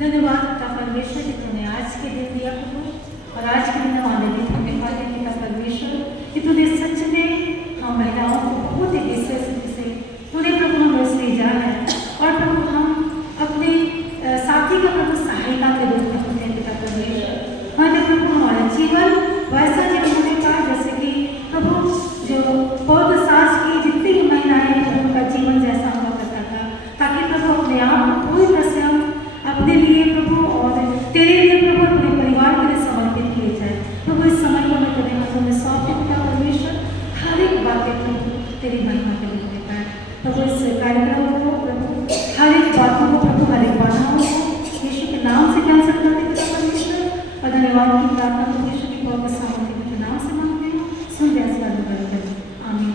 धन्यवाद पिता परमेश्वर कि तूने आज के दिन दिया प्रभु, और आज के दिन हमारे दिन हमें वाले पिता परमेश्वर कि तूने सच में हम महिलाओं को बहुत ही विश्वास से तूने प्रभु हमें भेजा है, और प्रभु हम अपने साथी का प्रभु सहायता के रूप में होते हैं पिता परमेश्वर। हमारे प्रभु हमारा जीवन वैसा जीवन होने का जैसे कि प्रभु जो बौद्ध साज की जितनी भी महिलाएं प्रभु का जीवन जैसा हुआ करता था, ताकि प्रभु अपने आप को पूरी तरह से हम अपने लिए प्रभु और तेरे लिए प्रभु अपने परिवार के लिए समर्पित किए जाए। प्रभु इस समय को मैं तेरे हाथों में सौंपती पिता परमेश्वर, हर एक बातें प्रभु तेरी महिमा के लिए देता है। प्रभु इस कार्यक्रम को प्रभु हर एक बातों को प्रभु हर एक बाधाओं को यीशु के नाम से कैंसिल करते पिता परमेश्वर, और धन्यवाद की प्रार्थना को यीशु की बहुत सामर्थ्य के नाम से मांगते हैं। सुन दे आशीर्वाद करें। आमीन।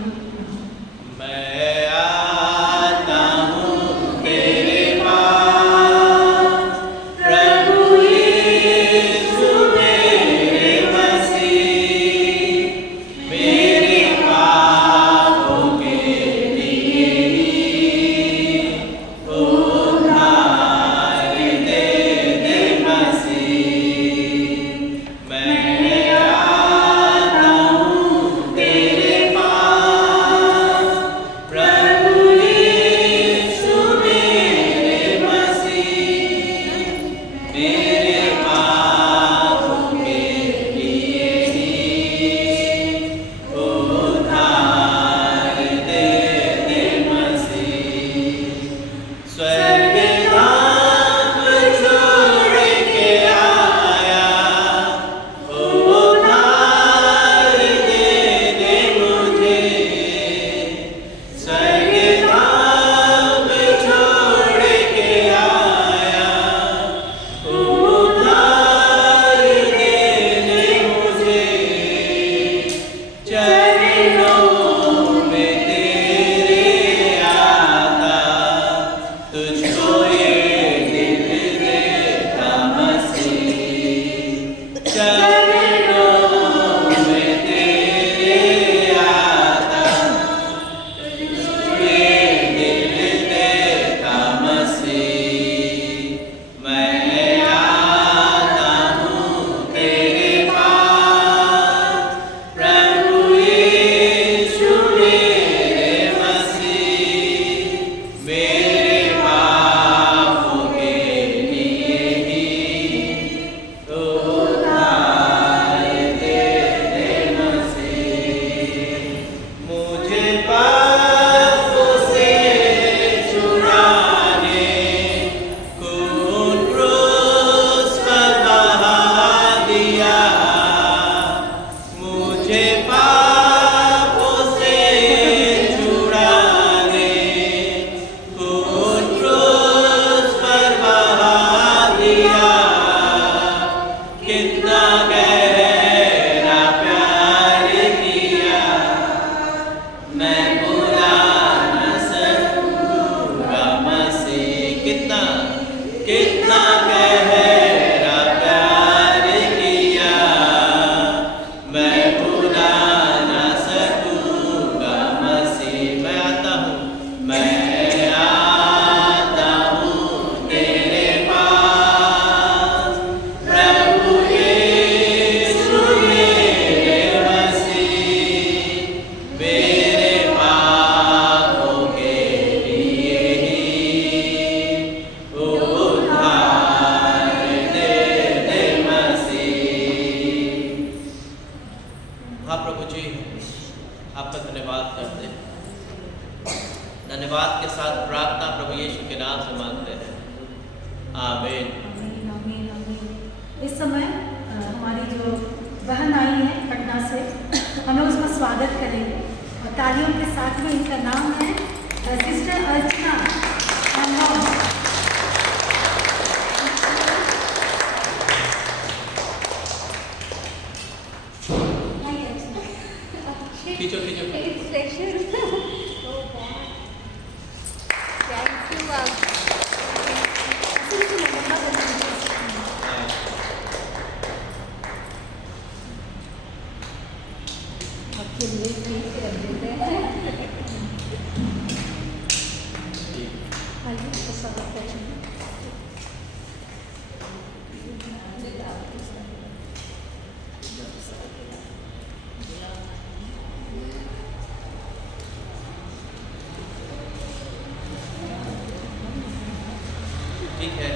ठीक है,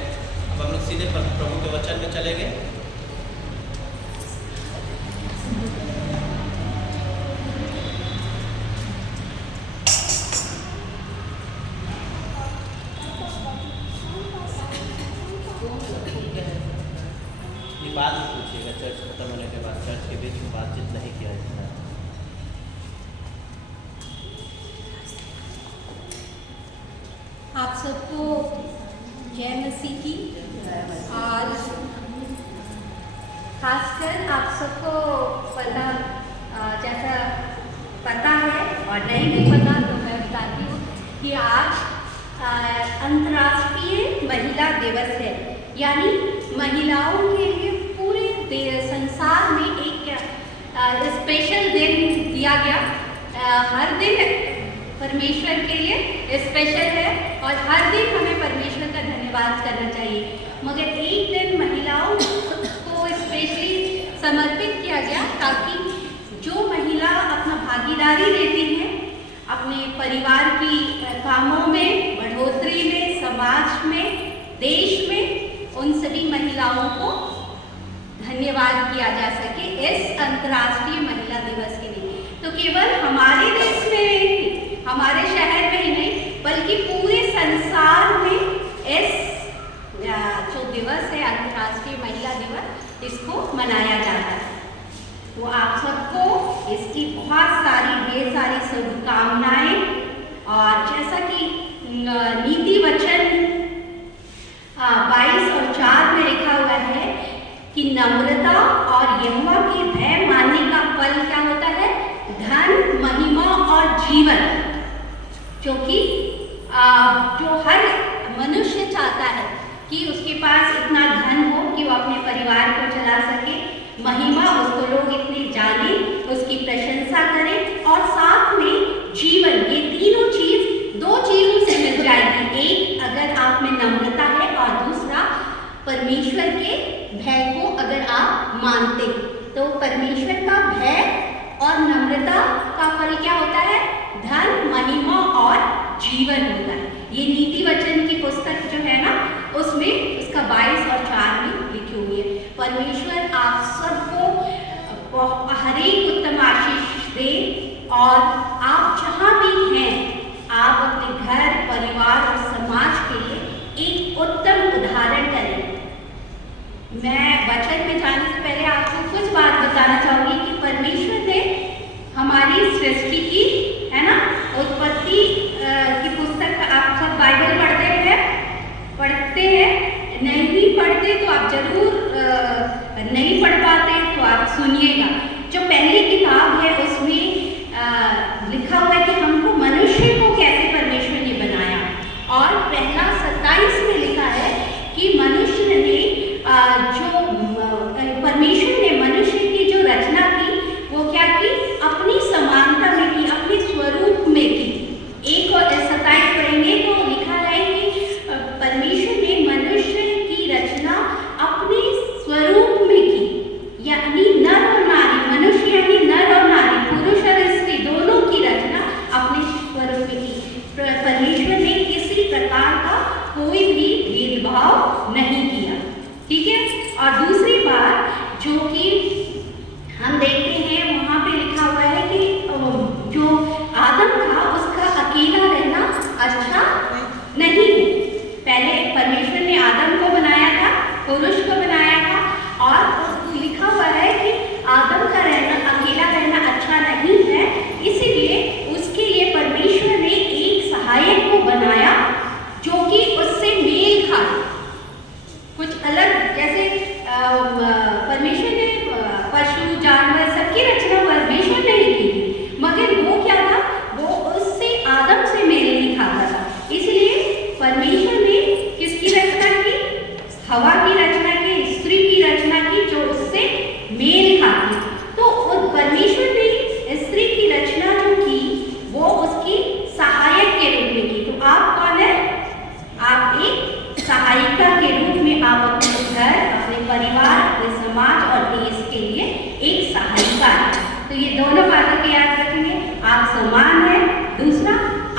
अब हम लोग सीधे प्रभु के वचन में चले गए। ये बात में पूछिएगा, चर्च खत्म होने के बाद चर्च के बीच में बातचीत नहीं किया जाता है। आप सबको जय मसीह की। और खासकर आप सबको पता, जैसा पता है और नहीं भी पता तो मैं बताती हूँ कि आज अंतर्राष्ट्रीय महिला दिवस है। यानी महिलाओं के लिए पूरे संसार में एक स्पेशल दिन दिया गया। हर दिन परमेश्वर के लिए स्पेशल है और हर दिन हमें परमेश्वर का धन्यवाद करना चाहिए। मगर एक दिन महिलाओं को स्पेशली समर्पित किया गया ताकि जो महिला अपना भागीदारी लेती हैं अपने परिवार की कामों में, बढ़ोतरी में, समाज में, देश में, उन सभी महिलाओं को धन्यवाद किया जा सके इस अंतर्राष्ट्रीय महिला दिवस के लिए। तो केवल हमारे देश में, हमारे शहर में ही नहीं बल्कि पूरे संसार में इस जो दिवस है अंतर्राष्ट्रीय महिला दिवस, इसको मनाया जाता है। तो आप सबको इसकी बहुत सारी ढेर सारी शुभकामनाएं। और जैसा कि नीति वचन 22 और 4 में लिखा हुआ है कि नम्रता और यहोवा के भय मानने का फल क्या होता है? धन, महिमा और जीवन। क्योंकि जो हर मनुष्य चाहता है कि उसके पास इतना धन हो कि वो अपने परिवार को चला सके, महिमा, उसको लोग इतने जाने, उसकी प्रशंसा करें, और साथ में जीवन। ये तीनों चीज दो चीजों से मिल जाएगी। एक, अगर आप में नम्रता है, और दूसरा परमेश्वर के भय को अगर आप मानते। तो परमेश्वर का भय और नम्रता का फल क्या होता है? धन, महिमा और जीवन होता है। ये नीति वचन की पुस्तक जो है ना, उसमें उसका 22 और 4 में लिखी हुई है। परमेश्वर आप सबको हर एक उत्तम आशीष दे, और आप जहाँ भी हैं, आप अपने घर, परिवार और समाज के लिए एक उत्तम उदाहरण करें। मैं वचन में जाने से पहले आपको कुछ बात बताना चाहूँगी कि परमेश्वर ने हमारी सृष्टि की, है ना, उत्पत्ति की पुस्तक आप सब बाइबल पढ़ते हैं, नहीं भी पढ़ते तो आप जरूर नहीं पढ़ पाते तो आप सुनिएगा। जो पहली किताब है उसमें लिखा हुआ है कि हमको मनुष्य को कैसे परमेश्वर ने बनाया, और पहला 27 में लिखा है कि मनुष्य ने जो परमेश्वर ने मनुष्य की जो रचना की वो क्या की? अपनी समानता में की, अपने स्वरूप में की। 1 और 27 पढ़ेंगे तो लिखा है कि परमेश्वर ने मनुष्य की रचना अपने स्वरूप में की, यानी नर और नारी, मनुष्य यानी नर और नारी, पुरुष और स्त्री दोनों की रचना अपने स्वरूप में की। परमेश्वर ने किसी प्रकार का कोई भी भेदभाव नहीं किया, ठीक है। और दूसरी बात जो कि हम देखते हैं, वहाँ पे लिखा हुआ है कि जो आदम था उसका अकेला रहना अच्छा नहीं है। पहले परमेश्वर ने आदम को बनाया था, पुरुष को बनाया था, और लिखा हुआ है कि आदम का अकेला रहना अच्छा नहीं है, इसीलिए उसके लिए परमेश्वर ने एक सहायक को बनाया जो कि उससे मेल खाए। कुछ अलग, जैसे परमेश्वर ने पशु, जानवर सबकी रचना परमेश्वर ने ही की, मगर वो क्या था? वो उससे आदम से मेल नहीं खाता था। इसलिए परमेश्वर ने किसकी रचना की? हवा की रचना की, स्त्री की रचना की, जो उससे मेल खाती। तो परमेश्वर ने स्त्री की रचना जो की वो उसकी सहायक के रूप में की। तो आप कौन है? आप एक सहायिका के रूप में आप अपने घर, अपने परिवार, अपने समाज और देश के लिए एक सहायिका है। तो ये दोनों बातों को याद रखेंगे। आप समान हैं। दूसरा,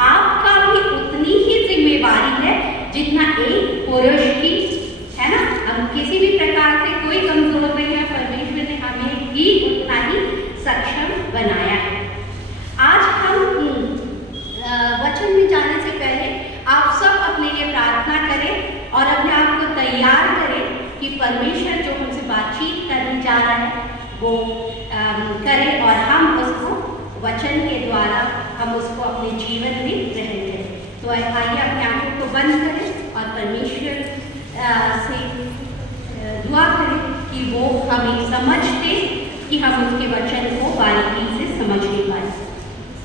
आपका भी उतनी ही जिम्मेवारी है जितना एक पुरुष की किसी भी प्रकार से कोई कमजोर नहीं है, परमेश्वर ने हमें भी उतना ही सक्षम बनाया है। आज हम वचन में जाने से पहले आप सब अपने लिए प्रार्थना करें और अपने आप को तैयार करें कि परमेश्वर जो हमसे बातचीत करने जा रहा है वो करें और हम उसको वचन के द्वारा हम उसको अपने जीवन में ग्रहण करें। तो आइए अपने आंखों को बंद करें और परमेश्वर से दुआ करें कि वो हमें समझ दे, कि हम उसके वचन को बारीकी से समझने पाए।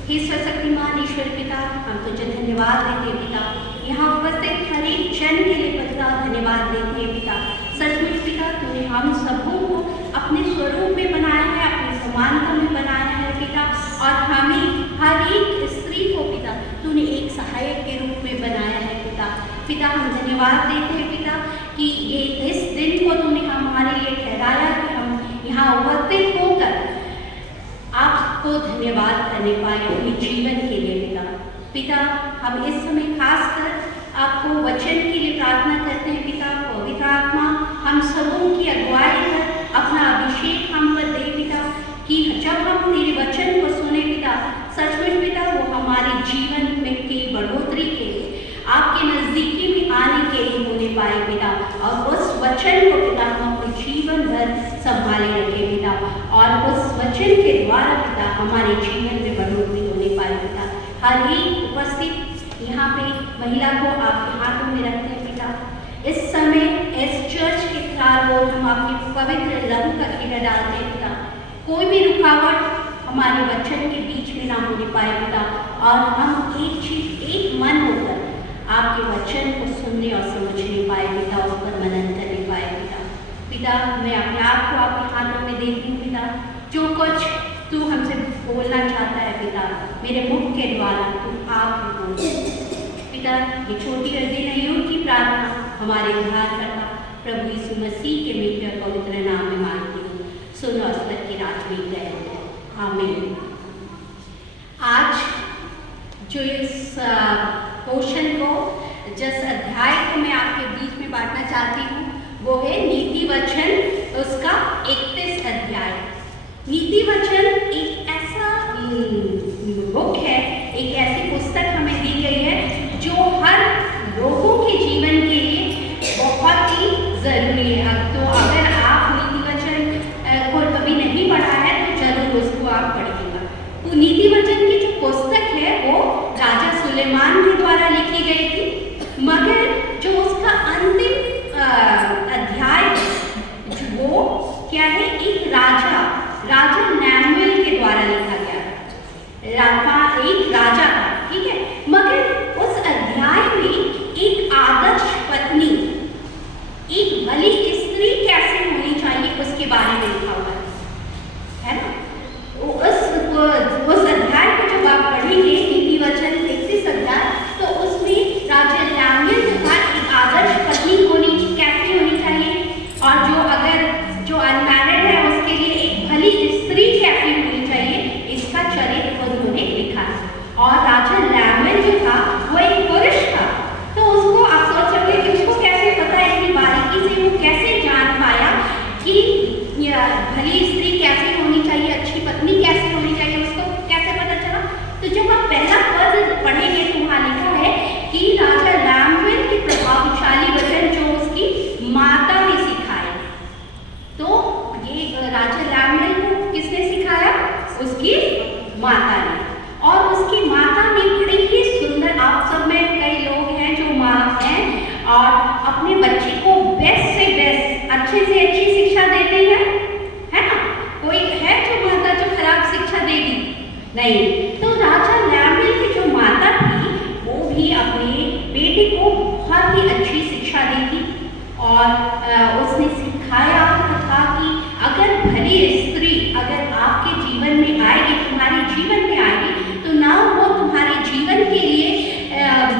हे सर्वशक्तिमान ईश्वर पिता, हम तुझे धन्यवाद देते हैं पिता, यहाँ उपस्थित हर एक जन के लिए पिता धन्यवाद देते हैं पिता। सचमुच पिता तूने हम सबों को अपने स्वरूप में बनाया है, अपनी समानता में बनाया है पिता, और हमें हर एक स्त्री को पिता तूने एक सहायक के रूप में बनाया है पिता। पिता हम धन्यवाद देते हैं पिता कि ये इस दिन को तूने हमारे लिए ठहराया कि हम यहाँ उपस्थित होकर आपको धन्यवाद करने पाए अपने जीवन के लिए पिता। पिता हम इस समय खासकर आपको वचन के लिए प्रार्थना करते हैं पिता। पवित्र आत्मा हम सबों की अगुवाई कर अपना अभिषेक हम पर दे पिता, कि जब हम तेरे वचन को सुने पिता, सचमुच पिता वो हमारे जीवन में की बढ़ोतरी के लिए, आपके नज़दीकी में आने के लिए होने पाए पिता, और उस वचन को पिता हम अपने जीवन भर संभाले रखें पिता, और उस वचन के द्वारा पिता हमारे जीवन में बढ़ोतरी होने पाए पिता। हर एक उपस्थित यहाँ पे महिला को आपके हाथों में रखते हैं पिता। इस समय इस चर्च के चारों ओर हम आपके पवित्र रंग का घेरा डालते हैं पिता। कोई भी रुकावट हमारे वचन के बीच में ना होने पाए पिता, और हम एक मन होकर आपके वचन को सुनने और समझने पाए पिता, उस पर मनन करने पाए पिता। पिता मैं अपने आप को आपके हाथों में देती हूँ पिता, जो कुछ तू हमसे बोलना चाहता है पिता, मेरे मुख के द्वारा तू आप बोल पिता। ये छोटी हृदय नहीं की प्रार्थना हमारे उद्धारकर्ता प्रभु यीशु मसीह के मीठे और पवित्र नाम में मांगती हूँ, सुनो स्वर के राज में गए। आमीन। आज जो इस पोर्शन को, जिस अध्याय को मैं आपके बीच में बांटना चाहती हूँ वो है नीति वचन, उसका 31 अध्याय। नीति वचन एक ऐसा बुक है, एक ऐसी पुस्तक हमें दी गई है जो हर लोगों के जीवन के लिए बहुत ही ज़रूरी है। तो अगर आप नीति वचन को कभी नहीं पढ़ा है तो जरूर उसको आप पढ़िएगा। तो नीति वचन की जो पुस्तक है वो राजा सुलेमान के द्वारा लिखी गई थी, मगर जो उसका अंतिम अध्याय वो क्या है, एक राजा नैमुएल के द्वारा लिखा गया। एक राजा था, ठीक है, मगर उस अध्याय में एक आदर्श पत्नी, एक भली स्त्री कैसे होनी चाहिए उसके बारे में लिखा हुआ है ना। उस अध्याय को जब आप पढ़ेंगे नीति वचन 31 अध्याय, तो उसमें राजा नैमुएल जो था एक आदर्श पत्नी कैसे होनी चाहिए, और जो अनमैरिड है उसके लिए एक भली स्त्री कैसे होनी चाहिए, इसका चरित्र उन्होंने लिखा है। और राजा नैमुएल जो था वो एक पुरुष था, तो उसको आप सोच सकते हैं कि उसको कैसे पता है, इतनी बारीकी से वो कैसे जान पाया कि भली स्त्री कैसे होनी चाहिए, अच्छी पत्नी कैसे होनी चाहिए, उसको कैसे पता चला। तो जब आप पहला पद पढ़ेंगे तो वहाँ लिखा है कि राजा नैमुएल के प्रभावशाली वचन जो उसकी माता ने सिखाया। तो ये राजा नैमुएल को किसने सिखाया, उसकी माता ने। और उसकी माता ने बड़ी ही सुंदर, आप सब में कई लोग हैं जो माँ हैं और अपने बच्चे को बेस्ट से बेस्ट, अच्छे से अच्छी शिक्षा देते हैं, है ना। कोई है जो माता जो खराब शिक्षा देगी, नहीं। तो राजा नैमुएल की जो माता थी वो भी अपने बेटे को बहुत ही अच्छी शिक्षा दी थी, और उसने सिखाया था कि अगर भली स्त्री अगर आपके जीवन में आएगी, तुम्हारे जीवन में आएगी, तो ना वो तुम्हारे जीवन के लिए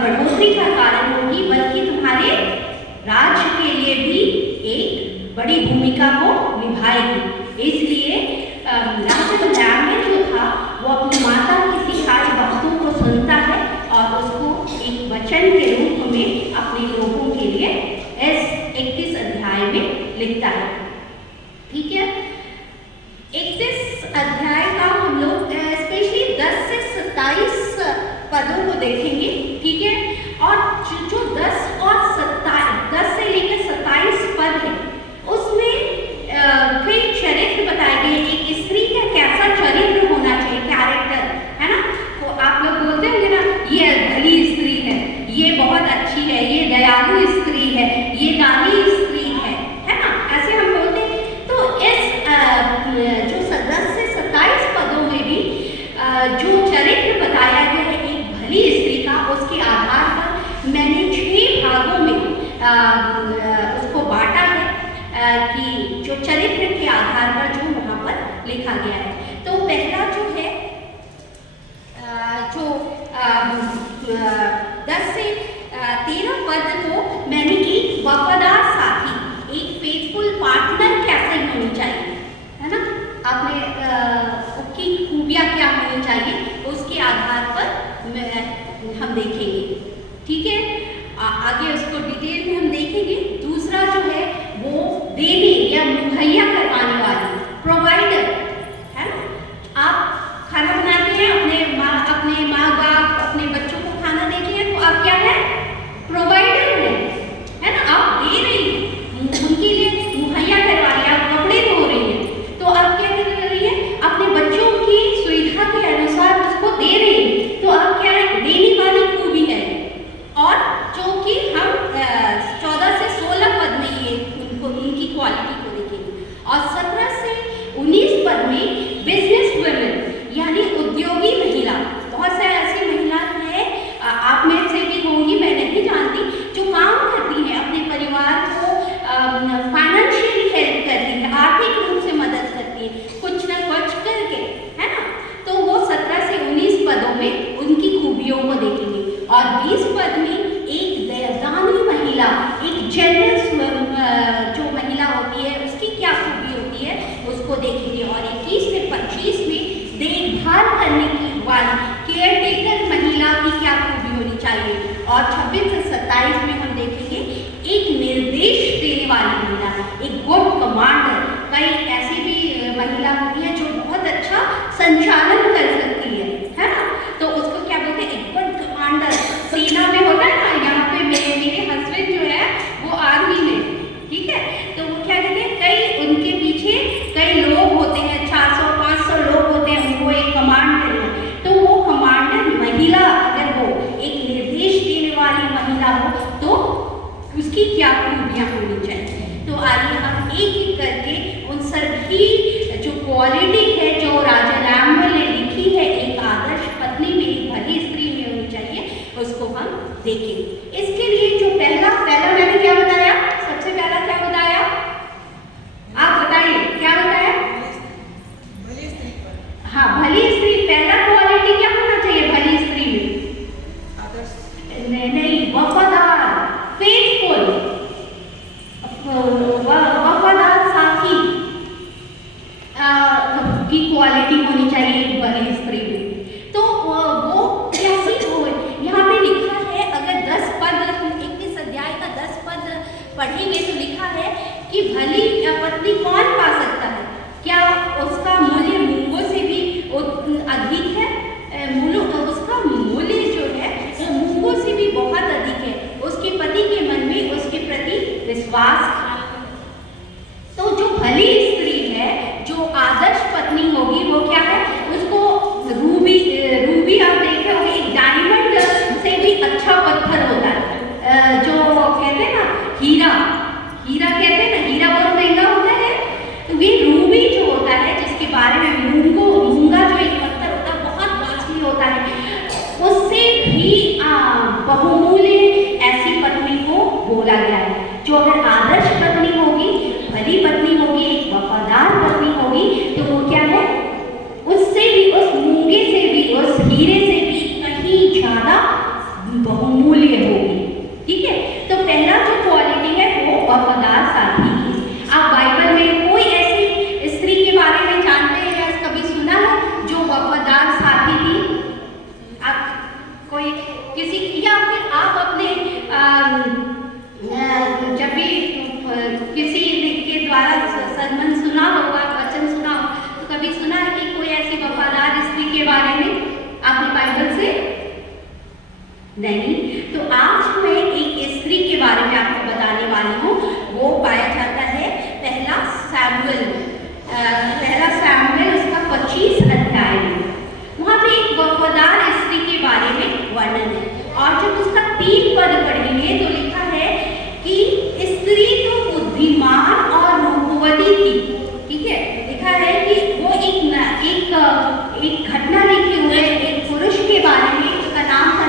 बढ़ोतरी का कारण होगी, बल्कि तुम्हारे राज्य के लिए भी एक बड़ी भूमिका को निभाएगी। इसलिए राजा नैमुएल जो था वो अपनी माता की सिखाई बातों को सुनता है और उसको एक वचन के रूप में अपने लोगों के लिए इस 31 अध्याय अध्याय में लिखता है। ठीक है, 31 अध्याय का हम लोग स्पेशली 10 से 27 पदों को देखेंगे। ठीक है, और जो 10 और 27, 10 से लेकर 27 पद है, उसमें कई चरित्र बताए गए। एक स्त्री का कैसा चरित्र होना चाहिए, कैरेक्टर, है ना। तो आप लोग बोलते होंगे ना, ये भली स्त्री है, ये बहुत अच्छी है, ये दयालु स्त्री है, ये दानी स्त्री है ना, ऐसे हम बोलते हैं। तो इस जो 10 से 27 पदों में भी जो चरित्र बताया गया है एक भली स्त्री का, उसके आधार पर मैंने 6 भागों में उसको बांटा है कि जो चरित्र के आधार पर जो वहाँ पर लिखा गया है। तो पहला जो है जो 10 से 13 पद को मैंने एक वफादार साथी, एक फेथफुल पार्टनर कैसे होनी चाहिए, है ना, आपने उसकी खूबियाँ क्या होनी चाहिए, उसके आधार पर हम देखेंगे। ठीक है, आगे उसको डिटेल में हम देखेंगे। दूसरा जो है वो देने या मुहैया करवाने वाली, प्रोवाइडर, है ना। आप खाना बनाते हैं, अपने माँ बाप अपने बच्चों को खाना देते हैं, तो आप क्या है, प्रोवाइडर है ना। आप दे रही हैं, उनके लिए मुहैया करवा रही हैं, आप कपड़े धो रही हैं, तो आप क्या कर रही हैं, अपने बच्चों की सुविधा के अनुसार उसको दे रही हैं, तो आप क्या है, देने वाली खूबी है। और जो कि हम 14 से 16 पद में ये इनकी क्वालिटी को देखेंगे। और 17 से 19 पद में बिजनेस वुमेन यानी उद्योगी महिला, बहुत सारी ऐसी महिला है, आप में से भी होंगी, मैं नहीं जानती, जो काम करती हैं, अपने परिवार को फाइनेंशियली हेल्प करती है, आर्थिक रूप से मदद करती है, कुछ न कुछ करके, है ना। तो वो 17 से 19 पदों में उनकी खूबियों को देखेंगे। और 20 पद में एक दानी महिला, एक जेनरस जो महिला होती है, उसकी क्या खूबी होती है, उसको देखेंगे। और 21 से 25 में देखभाल करने की वाली, केयर टेकर महिला की क्या खूबी होनी चाहिए। और 26 से 27 में हम देखेंगे एक निर्देश देने वाली महिला, एक गुड कमांडर। कई ऐसी भी महिला होती है जो बहुत अच्छा संचालन कर सकती है ना। तो उसको क्या बोलते हैं, एक गुड कमांडर। सेना में होता है ना, यहाँ पे मेरे हस्बैंड जो है वो आर्मी में, ठीक है, तो वो क्या कहते हैं, कई उनके पीछे कई लोग होते हैं, 400-500 लोग होते हैं, उनको एक कमांड करना। तो वो कमांडर महिला अगर हो, एक निर्देश देने वाली महिला हो, तो उसकी क्या खूबियाँ होनी चाहिए। तो आइए हम एक एक करके उन सभी जो क्वालिटी है जो राजा लैमुएल ने लिखी है एक आदर्श पत्नी में, एक भली स्त्री में होनी चाहिए, उसको हम देखेंगे। इसके लिए जो पहला मैंने क्या बताया, सबसे पहला क्या बताया, आप बताइए क्या बताया। हाँ, भली स्त्री, पहला क्वालिटी क्या होना चाहिए भली स्त्री में, नहीं, वफादार, फेथफुल, वफादार साथी की क्वालिटी होनी चाहिए भली स्त्री में। तो वो कैसी हो, यहाँ पे लिखा है, अगर 10 पद, 21 अध्याय का 10 पद पढ़ेंगे तो लिखा है कि भली पत्नी कौन पा सकता है, क्या उसका मूल्य मूंगों से भी अधिक है, उसका मूल्य जो है वो मूंगों से भी बहुत अधिक है, उसके पति के मन में उसके प्रति विश्वास है। तो जो भली स्त्री है, जो आदर्श पत्नी होगी, वो क्या है, उसको रूबी आप देखे होंगे, एक डायमंड से भी अच्छा पत्थर होता है, जो कहते हैं ना हीरा कहते हैं ना, हीरा बहुत महंगा होता है, तो ये रूबी जो होता है, जिसके बारे में मूंगा जो एक पत्थर होता है, बहुत कॉस्टली होता है, उससे भी बहुमूल्य ऐसी पत्नी को बोला गया है। जो अगर आदर्श पत्नी होगी, भली पत्नी होगी, एक वफादार पत्नी होगी, तो वो क्या है, उससे भी, उस मूंगे से भी, उस हीरे से भी कहीं ज्यादा बहुमूल्य होगी। ठीक है, तो पहला जो क्वालिटी है वो वफादार साथी की। आप बाइबल में कोई ऐसी स्त्री के बारे में जानते हैं या कभी सुना है जो वफादार साथी थी? आप कोई किसी, या फिर आप अपने जब भी किसी नहीं। तो आज मैं एक स्त्री के बारे में आपको बताने वाली हूँ। वो पाया जाता है पहला सैमुएल उसका 25 अध्याय में। वहाँ पे एक वफादार स्त्री के बारे में वर्णन है, और जब उसका 3 पद पढ़ेंगे तो लिखा है कि स्त्री तो बुद्धिमान और रूपवती थी। ठीक है, लिखा है कि वो एक घटना लिखी हुई है एक पुरुष के बारे में, उसका नाम था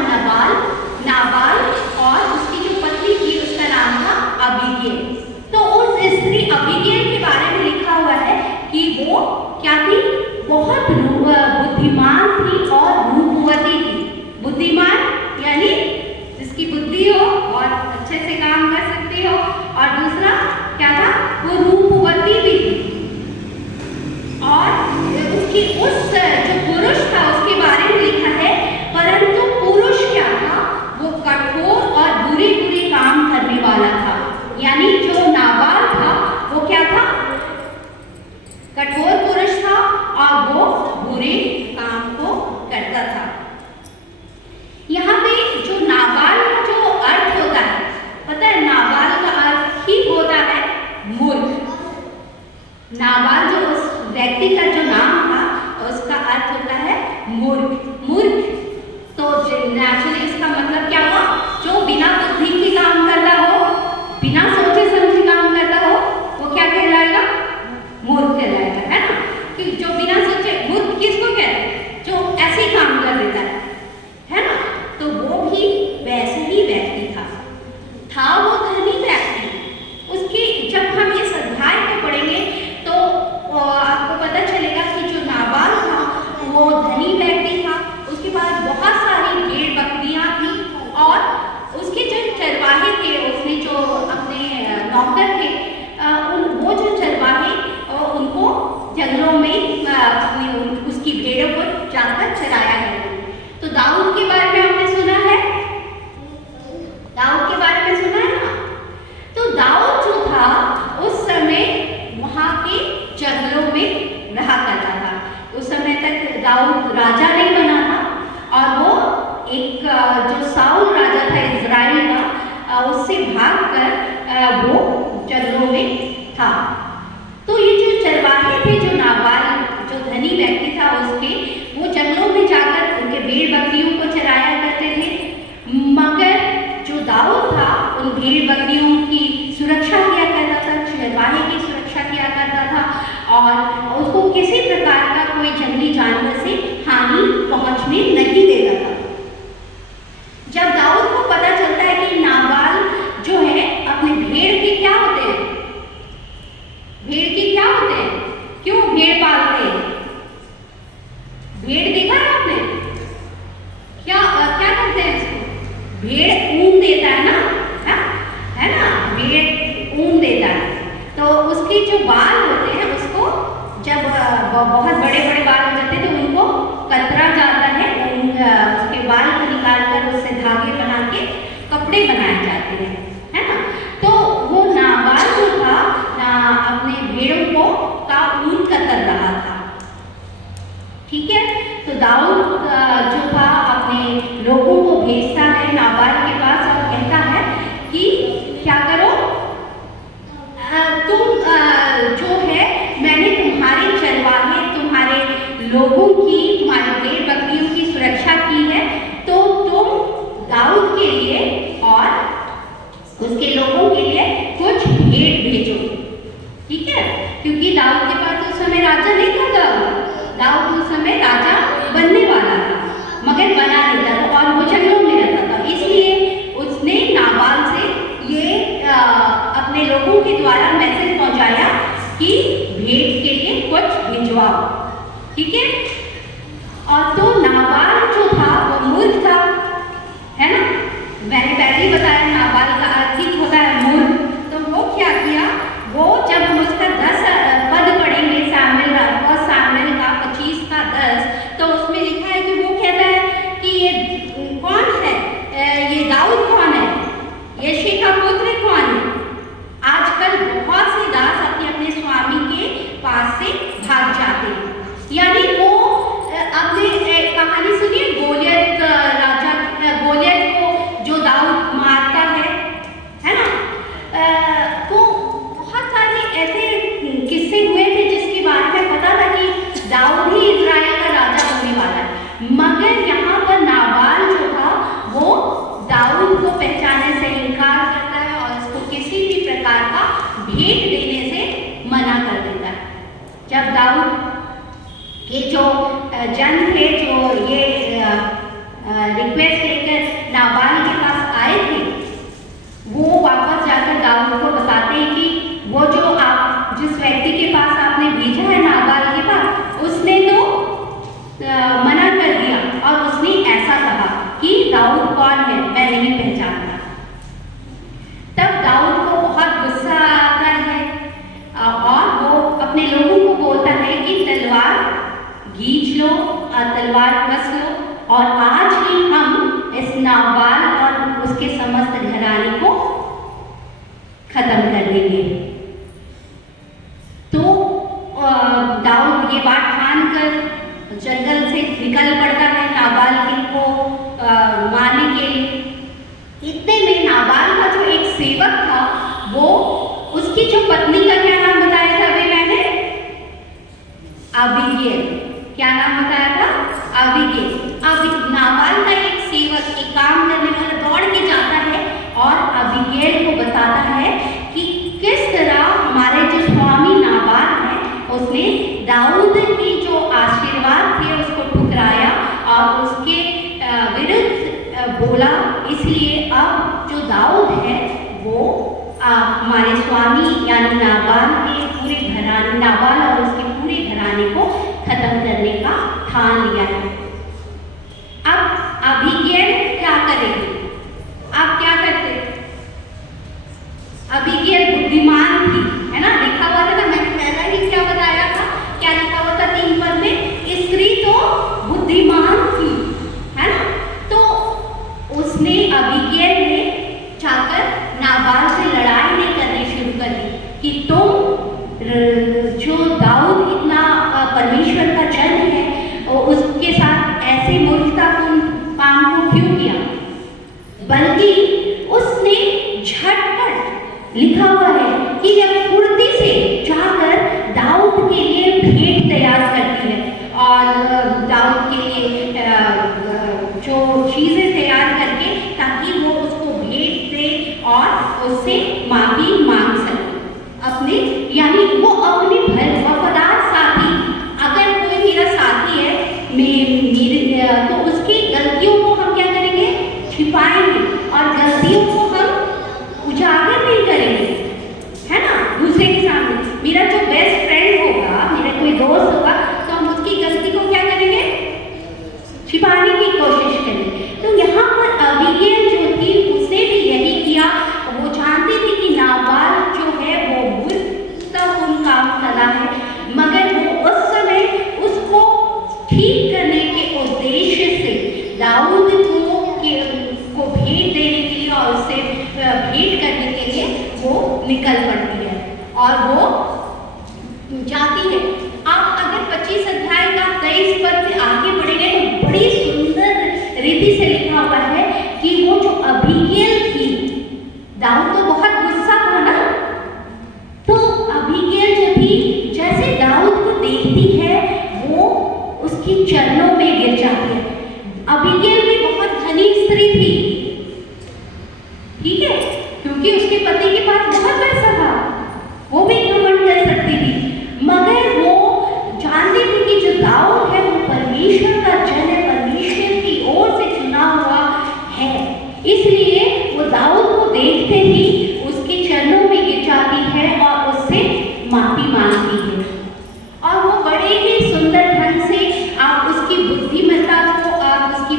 नाबाल, और उसकी जो पत्नी थी उसका नाम था अबीगेल। तो उस स्त्री अबीगेल के बारे में लिखा हुआ है कि वो क्या थी, बहुत बुद्धिमान थी और रूपवती थी। बुद्धिमान यानी जिसकी बुद्धि हो और अच्छे से काम कर सकती हो, और दूसरा क्या था, वो रूपवती भी थी। और उसकी उस जो पुरुष था उसके बारे में लिखा है, परंतु पुरुष क्या था, वो कठोर और बुरे काम करने वाला था। यानी जो नाबाल था वो क्या था, कठोर पुरुष था और वो बुरे काम को करता था। यहाँ पे जो नाबाल का जो अर्थ होता है, पता है नाबाल का अर्थ ही होता है मूर्ख। नाबाल जो उस व्यक्ति का जो नाम था उसका अर्थ होता है मूर्ख। तो नेचुरली इसका मतलब क्या हुआ, जो बिना बुद्धि के काम करता हो, बिना सोचे समझे काम करता हो, वो क्या कहलाएगा, मूर्ख कहलाएगा, है ना। कि जो बिना सोचे, मूर्ख किसको कहते हैं, जो ऐसे ही काम कर देता है ना। तो वो भी वैसे ही व्यक्ति था वो धनी व्यक्ति। उसके जब हम इस अध्याय को पढ़ेंगे तो आपको पता चलेगा कि जो नाबाल था वो धनी व्यक्ति था। उसके पास बहुत सारी भेड़ बकरियां थी, और उसके जो चरवाहे थे, उसने जो अपने नौकर थे, वो जो चरवाहे उनको जंगलों में अपनी उसकी भेड़ों को जाकर चराया करते। तो दाऊद के बारे में आपने सुना है, दाऊद के बारे में सुना है ना। तो दाऊद जो था उस समय वहाँ के जंगलों में रहा करता था। उस समय तक दाऊद राजा नहीं बना था, और वो एक जो साउल राजा था इजराइल का, उससे भागकर वो जंगलों में था। तो ये जो चरवाहे थे, जो नाबाल जो धनी व्यक्ति था उसके, वो जंगलों में जाकर उनके भेड़ बकरियों को चराया करते थे। मगर जो दाऊद था उन भेड़ बकरियों की सुरक्षा किया करता था, चरवाहे की सुरक्षा किया करता था, और उसको किसी प्रकार का कोई जंगली जानवर से हानि पहुंचने नहीं देता था। जब दाऊद को पता चलता है कि नाबाल जो है अपने भेड़ के क्या होते हैं, भेड़ के क्या होते हैं, क्यों भेड़ पालते हैं, भेड़ देखा है आपने, क्या करते हैं इसको, भेड़ ऊन देता है ना, है ना, भेड़ ऊन देता है। तो उसके जो बाल होते हैं उसको जब बहुत बड़े बाल हो जाते हैं तो उनको कतरा जाता है, उसके बाल को निकाल कर उससे धागे बना के कपड़े बनाए जाते हैं, है ना। तो वो नाबाल जो था अपने भेड़ों को का ऊन कतर रहा था। ठीक है, तो दाऊद जो था अपने लोगों को भेजता है नाबाल के पास और कहता है कि क्या करो, तुम जो है मैंने तुम्हारे चरवाहे, तुम्हारे लोगों की, तुम्हारे भेड़ बकरियों की सुरक्षा की है, तो तुम दाऊद के लिए और उसके लोगों के लिए कुछ भेंट भेजो। ठीक है, क्योंकि दाऊद के पास उस समय राजा नहीं था, दाऊद उस समय राजा बनने वाला था मगर बना नहीं था, और वो जंगलों में रहता था। इसलिए उसने नाबाल से ये अपने लोगों के द्वारा मैसेज पहुंचाया कि भेंट के लिए कुछ भिजवाओ। ठीक है, और तो नाबाल जो था वो मूर्ख था, है ना। मैंने पहले ही बताया नाबाल का अर्थ ही होता है मूर्ख। तो वो क्या किया, वो जब हम उसका 10 पद पढ़ेंगे सामुएल का 25 का 10, तो उसमें लिखा है कि वो कहता है कि ये कौन है, ये दाऊद कौन है, यिशै का पुत्र कौन है। आजकल बहुत से दास अपने अपने स्वामी के पास से भाग जाते हैं। यानी वो अपने कहानी सुनिए, गोलियत को भेंट देने से मना कर देता है। जब दाऊद के जो जन थे, जो ये रिक्वेस्ट लेकर नाबाल के पास आए थे, वो वापस जाकर दाऊद को बताते हैं कि वो जो आप जिस व्यक्ति के पास आपने भेजा है नाबाल के पास, उसने तो मना कर दिया और उसने ऐसा कहा कि दाऊद कौन है, मैं नहीं पहचानता। तब दाऊद को बहुत गुस्सा आता है और वो अपने लोगों को बोलता है कि तलवार खींच लो और तलवार कस लो और आज ही हम इस नाबाल और उसके समस्त घराने को खत्म कर देंगे। तो दाऊद ये बात ठान कर जंगल से निकल पड़ता है नाबाल को मारने के लिए। इतने में नाबाल का जो एक सेवक था, वो उसकी जो पत्नी का क्या नाम बताया था अभी मैंने? अबीगेल। क्या नाम बताया था? अबीगेल। नाबाल का एक सेवक, एक काम करने वाला दौड़ के जाता है और अबीगेल को बताता है कि किस तरह हमारे जो स्वामी नाबाल है, उसने दाऊद की जो आशीर्वाद थे उसको ठुकराया और उसके विरुद्ध बोला। इसलिए अब जो दाऊद है वो हमारे स्वामी यानी नाबाल के पूरे घराने, नाबाल और उसके पूरे घराने को खत्म करने का ठान लिया है। अब अबीगेल क्या करेगी? आप क्या करते? अबीगेल बुद्धिमान थी, है ना? लिखा हुआ था ना, मैंने पहला ही क्या बताया था, क्या लिखा हुआ था 3 पद में? स्त्री तो बुद्धिमान थी, है ना? तो उसने अबीगेल ने जाकर नाबाल से लड़ाई नहीं करनी शुरू कर दी कि तुम जो दाऊद इतना परमेश्वर का जन है और उसके साथ ऐसे मूर्खतापूर्ण काम को क्यों किया, बल्कि उसने झटपट, लिखा हुआ है कि जब फुर्ती से जाकर दाऊद के लिए भेंट तैयार करती है और दाऊद के लिए जो चीज़ें तैयार करके ताकि वो उसको भेंट दे और उससे माफी मांग सके अपने, यानी वो अपने वफादार साथी, अगर कोई मेरा साथी है तो उसकी गलतियों को हम क्या करेंगे? छिपाएंगे और गलतियों को हम उजागर नहीं करेंगे, है ना? दूसरे के सामने मेरा जो बेस्ट फ्रेंड होगा, मेरा कोई दोस्त होगा, तो हम उसकी गलती को क्या करेंगे? छिपाने की कोशिश करेंगे। तो यहाँ पर अबीगेल जो थी उसने भी यही किया। वो जानती थी कि नाबाल जो है वो मूर्खतापूर्ण काम कर रहा है, मगर वो उस समय उसको ठीक करने के उद्देश्य से दाऊद को भेंट देने के लिए और उससे भेंट करने के लिए वो निकल पड़ती है और वो जाती है। आप अगर 25 अध्याय का 23 पद से आगे बढ़ेंगे तो बड़ी सुंदर रीति से लिखा हुआ है कि वो जो अबीगेल थी, दाऊद तो बहुत गुस्सा था ना, तो अबीगेल जो थी जैसे दाऊद को देखती है वो उसकी चरणों में गिर जाती है। अबीगेल भी बहुत धनी स्त्री थी, ठीक है, क्योंकि उसके पति के पास बहुत पैसा था, वो भी घमंड कर सकती थी, मगर वो जानती थी कि जो दाऊद है वो परमेश्वर का जन है, परमेश्वर की ओर से चुना हुआ है। इसलिए वो दाऊद को देखते ही उसके चरणों में गिर जाती है और उससे माफी मांगती है। और वो बड़े ही सुंदर ढंग से आप उसकी बुद्धिमत्ता को, आप उसकी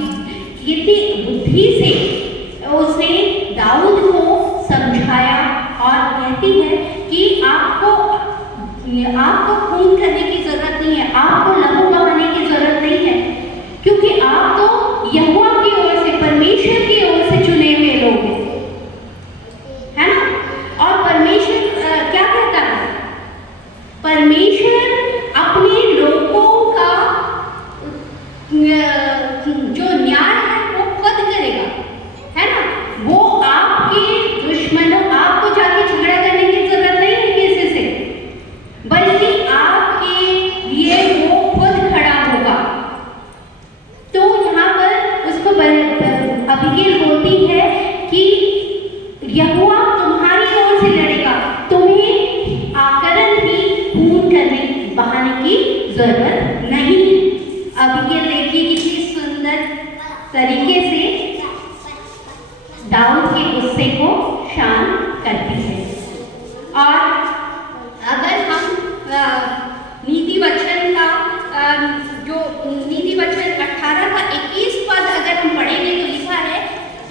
कितनी बुद्धि से उसने दाऊद को समझाया और कहती है कि आपको खून करने की जरूरत नहीं है, आपको लहू बहाने की जरूरत नहीं है, क्योंकि आप तो यहोवा की ओर से, परमेश्वर की ओर से चुने हुए लोग हैं, है ना? और परमेश्वर क्या कहता है? परमेश्वर अपने लोगों का जो न्याय है वो खुद करेगा, है ना? वो आपके दुश्मनों, आपको जाके झगड़ा करने की जरूरत नहीं है किसी से, बल्कि आपके लिए वो खुद खड़ा होगा। तो यहाँ पर जरूरत नहीं। अबीगैल देखिए कितनी सुंदर तरीके से दाऊद के गुस्से को शांत करती है। और अगर हम नीति वचन का जो नीति वचन 18 का 21 पद अगर हम पढ़ेंगे तो लिखा है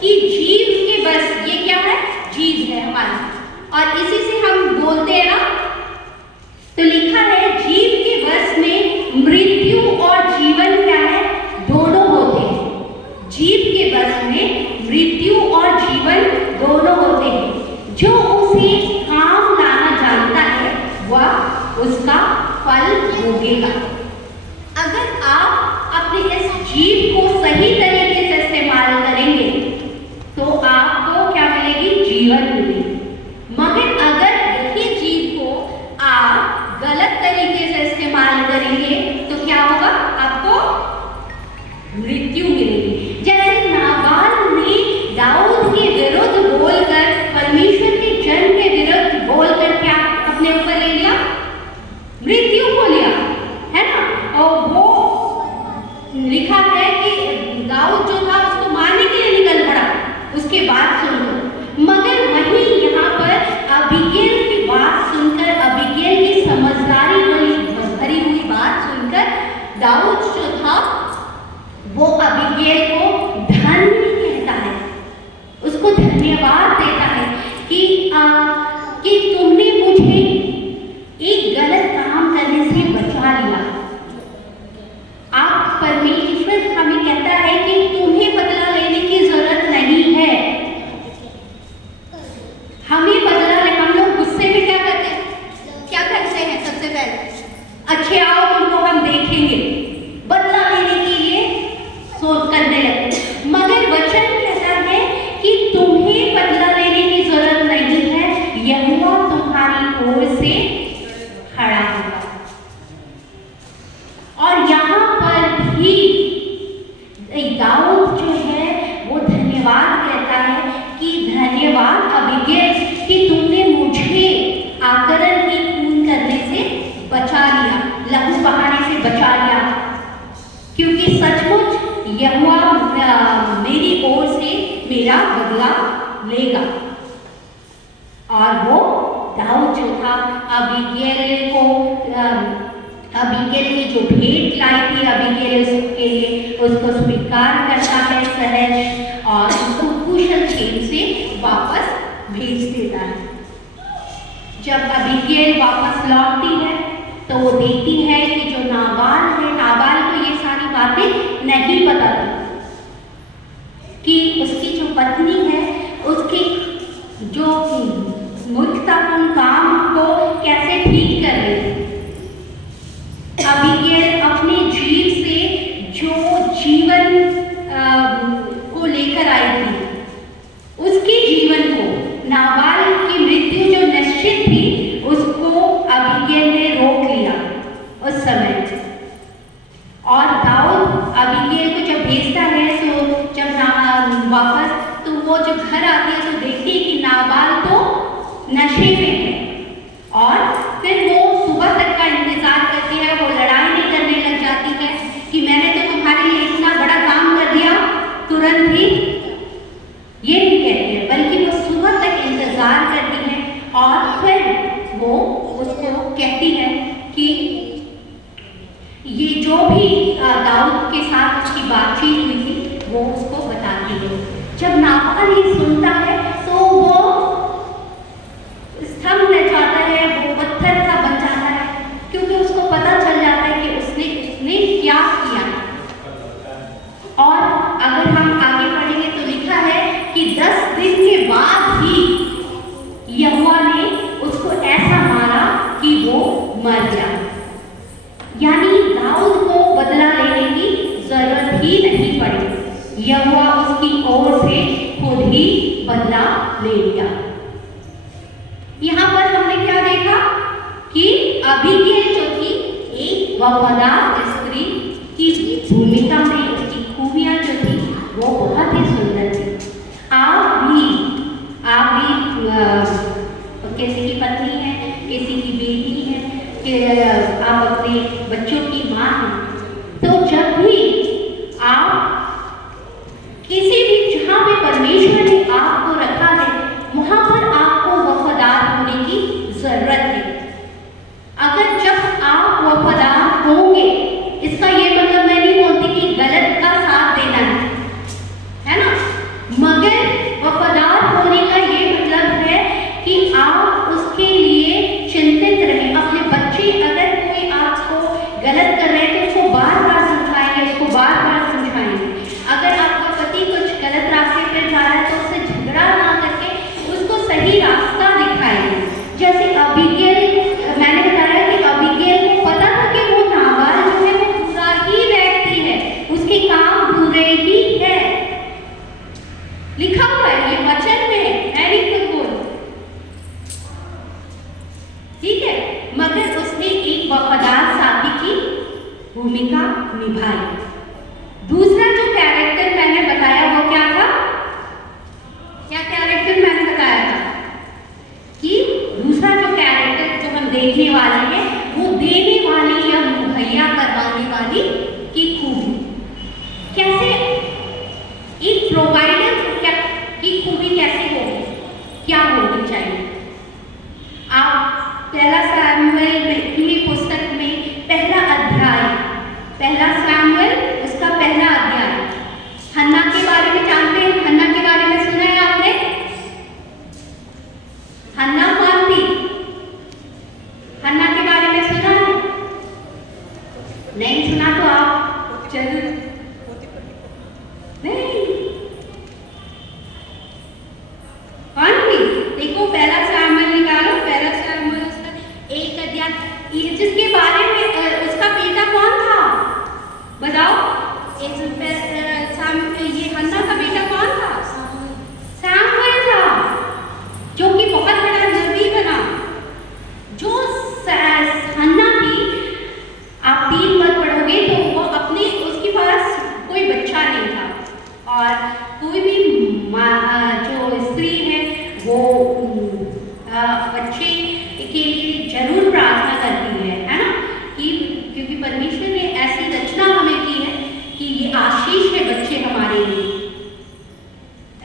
कि जीव के बस, ये क्या है? जीव है हमारा, और इसी से हम बोलते हैं ना, तो लिखा है जीव के बस में मृत्यु और जीवन क्या है? दोनों होते हैं। जीव के बस में मृत्यु और जीवन दोनों होते हैं। जो उसे काम लाना जानता है वह उसका फल भोगेगा। अगर आप अपने इस जीव को सही तरीके से इस्तेमाल करेंगे तो आपको क्या मिलेगी? जीवन मिलेगी। मगर अगर यही जीव को आप गलत तरीके से इस्तेमाल करेंगे तो क्या होगा? आपको मृत्यु मिलेगी। जैसे नाबाल ने दाऊद के विरुद्ध बोलकर, परमेश्वर के जन के विरुद्ध बोलकर क्या अपने ऊपर ले लिया? मृत्यु को लिया, है ना? और वो लिखा है कि दाऊद जो था उसको मारने के लिए निकल पड़ा। उसके बाद सुनो, मगर वहीं यहाँ पर अबीगैल की बात सुनकर, अबीगैल की समझदारी भरी हुई बात सुनकर दाऊद जो था वो अबीगैल को धन्य कहता है, उसको धन्यवाद देता है कि तुमने मुझे एक गलत काम करने से बचा लिया। आप परमेश्वर हमें कहता है कि तुम्हें बदला लेने की जरूरत नहीं है। हमें बदला ले, हम लोग गुस्से में क्या करते हैं? क्या करते हैं? सबसे पहले अच्छे आओ तुमको हम देखेंगे, बदला लेने के लिए सोच करने लगते। मगर वचन कहता है कि तुम्हें बदला लेने की जरूरत नहीं है, यहोवा तुम्हारी ओर से खड़ा होगा। और यहाँ पर भी दाऊद जो है वो धन्यवाद कहता है कि धन्यवाद अबीगैल कि तुमने मुझे आकरण की खून करने से बचा लिया, लहू बहाने से बचा लिया, क्योंकि सचमुच यहोवा मेरी ओर से मेरा बदला लेगा। और वो दाऊद जो था अबीगैल की जो भेंट लाई थी अबीगैल उसके लिए, उसको स्वीकार करता है सहज, और उसको कुशल क्षेम से वापस भेज देता है। जब अबीगैल वापस लौटती है तो वो देखती है कि जो नाबाल है, नाबाल को ये सारी बातें नहीं पता थी कि उसकी जो पत्नी है उसके जो मूर्खतापूर्ण काम को कैसे ठीक कर रही थी। अबीगैल अपने जीव से जो जीवन को लेकर आई थी, उसके जीवन को, नाबाल की मृत्यु जो निश्चित थी उसको अबीगैल ने रोक लिया उस समय। और दाऊद अबीगैल को जब भेजता है तो जब वापस, तो वो जब घर आती है तो देखती है कि नाबाल तो नशे में है, और फिर वो सुबह तक का इंतजार करती है। वो लड़ाई नहीं करने लग जाती है कि मैंने तो तुम्हारे लिए इतना बड़ा काम कर दिया तुरंत ही, ये नहीं कहती है, बल्कि वो सुबह तक इंतजार करती है। और फिर वो उसको कहती है कि ये जो भी दाऊद के साथ उसकी बातचीत हुई थी वो उसको बताती है। जब नाबाल ये सुनता है तो वो स्तंभ रह जाता है, वो पत्थर सा बन जाता है, क्योंकि उसको पता चल जाता है कि उसने क्या किया। और अगर हम आगे पढ़ेंगे तो लिखा है कि 10 दिन के बाद ही यहोवा ने उसको ऐसा मारा कि वो मर गया। यानी दाऊद को बदला लेने की जरूरत ही नहीं पड़ी, यहोवा उसकी ओर से खुद ही बदला ले लिया। यहाँ पर हमने क्या देखा कि अबीगैल जो थी एक वफादार स्त्री की भूमिका में, उसकी खूबियाँ जो थी वो बहुत ही सुंदर थी। आप भी किसी की पत्नी है, किसी की बेटी है, कि आप अपने बच्चों की माँ हैं, तो जब भी आप किसी भी जहाँ पे परमेश्वर ने आपको रखा है वहाँ पर आपको वफादार होने की जरूरत है। अगर जब आप वफादार होंगे, इसका ये मतलब मैं नहीं बोलती कि गलत का साथ देना है ना, मगर वफादार होने का ये मतलब है कि आप उसके लिए चिंतित रहें। अपने बच्चे अगर कोई आपको गलत कर रहे हैं तो उसको बार बार समझाएंगे, उसको बार बार समझाएंगे। अगर आपका पति कुछ गलत रास्ते पर जा रहा है तो उससे झगड़ा ना करके उसको सही रास्ता दिखाएंगे। जैसे अबीगेल, मैंने बताया कि अबीगेल को पता था कि वो नाबाल जो है वो बुरा ही व्यक्ति है, उसके काम बुरे ही है, लिखा हुआ है ये वचन में, मैंने खुद बोल, ठीक है। मगर उसने एक वफादार साथी की भूमिका निभाई। दूसरा जो कैरेक्टर मैंने बताया वो क्या था? क्या कैरेक्टर मैंने बताया था कि दूसरा जो कैरेक्टर जो हम देखने वाले हैं वो देने वाली या मुहैया करवाने वाली की खूबी। कैसे एक प्रोवाइडर की खूबी कैसे होगी, क्या होनी चाहिए? आप पहला सैमुएल की पुस्तक में पहला अध्याय, पहला सैमुएल उसका पहला अध्याय, हन्ना के बारे में जानते हैं? हन्ना के बारे में सुना है आपने? हन्ना कौन थी? हन्ना के बारे में सुना है? नहीं सुना तो आप जरूर नहीं, कौन थी? देखो पहला सैमुएल निकालो, पहला सैमुएल उसका एक अध्याय, जिसके बारे में उसका बेटा कौन था बताओ? ये हन्ना का बेटा कौन था? सैमुएल था, जो कि बहुत बड़ा नबी बना। जो हन्ना थी, आप 3 पद पढ़ोगे तो वो अपने, उसके पास कोई बच्चा नहीं था और कोई भी जो स्त्री है वो बच्चे के लिए जरूर प्रार्थना करती है ना, कि क्योंकि परमेश्वर ने ऐसी रचना हमें की है कि ये आशीष है बच्चे हमारे लिए,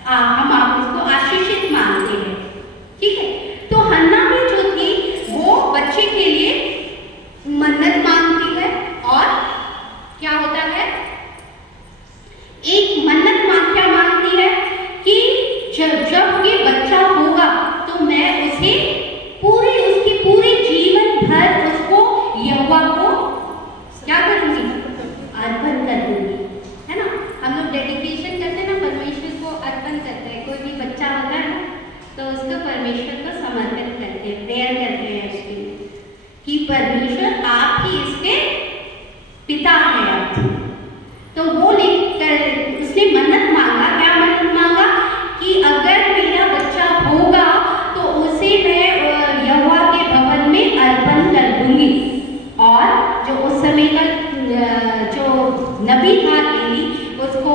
हम आप उसको आशीषित मानते हैं, ठीक है। तो हन्ना भी जो थी वो बच्चे के लिए मन्नत मांगती है और क्या होता है, एक मन्नत क्या मांगती है कि जब ये बच्चा होगा तो मैं उसे उसकी पूरे जीवन भर उसको यहोवा को क्या करूंगी, अर्पण कर दूंगी, है ना। हम लोग डेडिकेशन करते हैं ना, परमेश्वर को अर्पण करते हैं। कोई भी बच्चा होता है ना तो उसको परमेश्वर को समर्पित करते हैं, प्रेयर करते हैं उसके लिए कि परमेश्वर आप ही इसके पिता हैं। तो वो लेकर उसने मन्नत मांगा, क्या मन्नत मांगा कि अगर मेरा बच्चा होगा तो उसे मैं यहोवा के भवन में अर्पण कर दूंगी। और जो उस समय का जो नबी था एली, उसको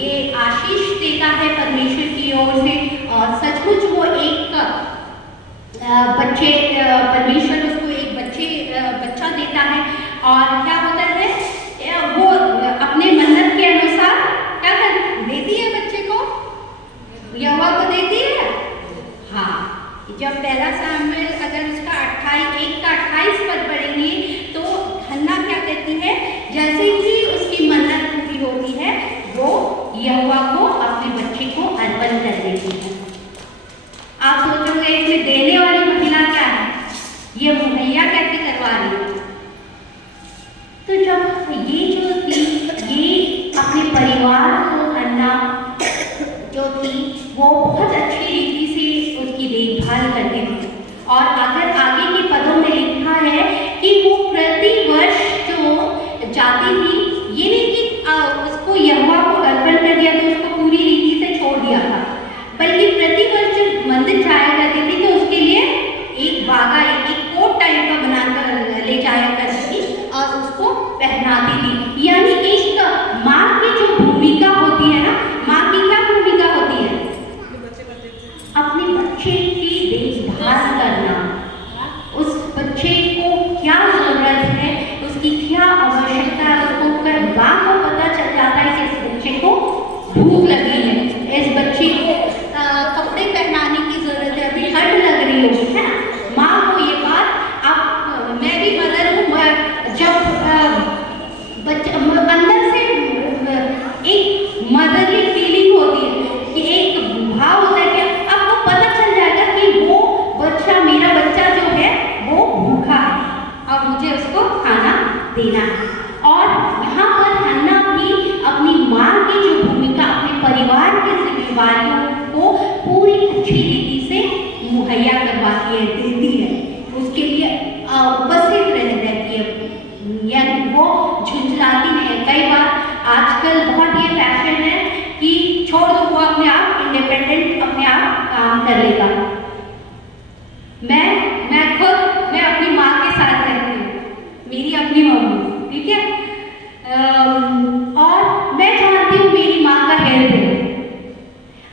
ये आशीष देता है परमेश्वर की ओर से और सचमुच वो एक बच्चे, परमेश्वर उसको एक बच्चा देता है। और क्या होता है, वो अपने मन्नत के अनुसार क्या देती है बच्चे को, यहोवा को देती है। हाँ, जब पहला सैमुएल अगर उसका 28 पद पढ़ेंगे तो हन्ना क्या कहती है, जैसे ही उसकी मन्नत पूरी होती है वो यहोवा को अपने बच्चे को अर्पण कर देती है। आप सोचोगे इसमें देने वाली महिला क्या है, ये मुहैया कैसे करवा रही है? तो जब ये जो थी, ये अपने परिवार को हन्ना जो थी वो बहुत अच्छी रीति से उसकी देखभाल करते थे। और अगर आगे के पदों में लिखा है कि वो प्रति वर्ष जो जाती थी, ये नहीं कि उसको यहोवा को अर्पण कर दिया तो उसको पूरी रीति से छोड़ दिया था, बल्कि प्रति वर्ष जब मंदिर जाया करती थी तो उसके लिए एक बागा, एक कोट टाइप का बनाकर ले जाया करती थी और उसको पहनाती थी। यानी एक माँ की जो भूमिका होती है ना, माँ की क्या भूमिका होती है, अपने बच्चे की देखभाल करना, उस बच्चे देना है। और यहाँ पर हन्ना भी अपनी माँ की जो भूमिका, अपने परिवार की जिम्मेवारियों को पूरी अच्छी रीति से मुहैया करवाती है, देती है, उसके लिए उपस्थित रहती है, या वो झुंझलाती है। कई बार आजकल बहुत ये फैशन है कि छोड़ दो, वो अपने आप इंडिपेंडेंट अपने आप काम कर लेगा। मैं अपनी माँ के साथ रहती हूँ, मेरी अपनी मम्मी, ठीक है, और मैं चाहती हूँ मेरी माँ का हेल्थ है।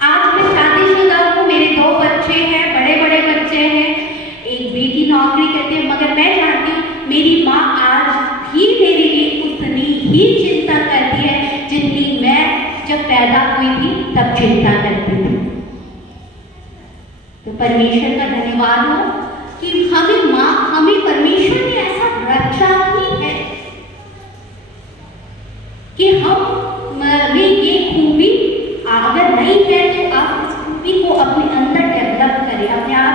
आज मैं शादीशुदा हूँ, मेरे 2 बच्चे हैं, बड़े बड़े बच्चे हैं, एक बेटी नौकरी करती है, मगर मैं चाहती हूँ मेरी माँ आज भी मेरे लिए उतनी ही चिंता करती है जितनी मैं जब पैदा हुई थी तब चिंता करती थी। तो परमेश्वर का धन्यवाद हो कि हमें परमेश्वर ने ऐसा रचा ही है कि हमें ये खूबी अगर नहीं है तो आप इस खूबी को अपने अंदर डेवलप करें, अपने आप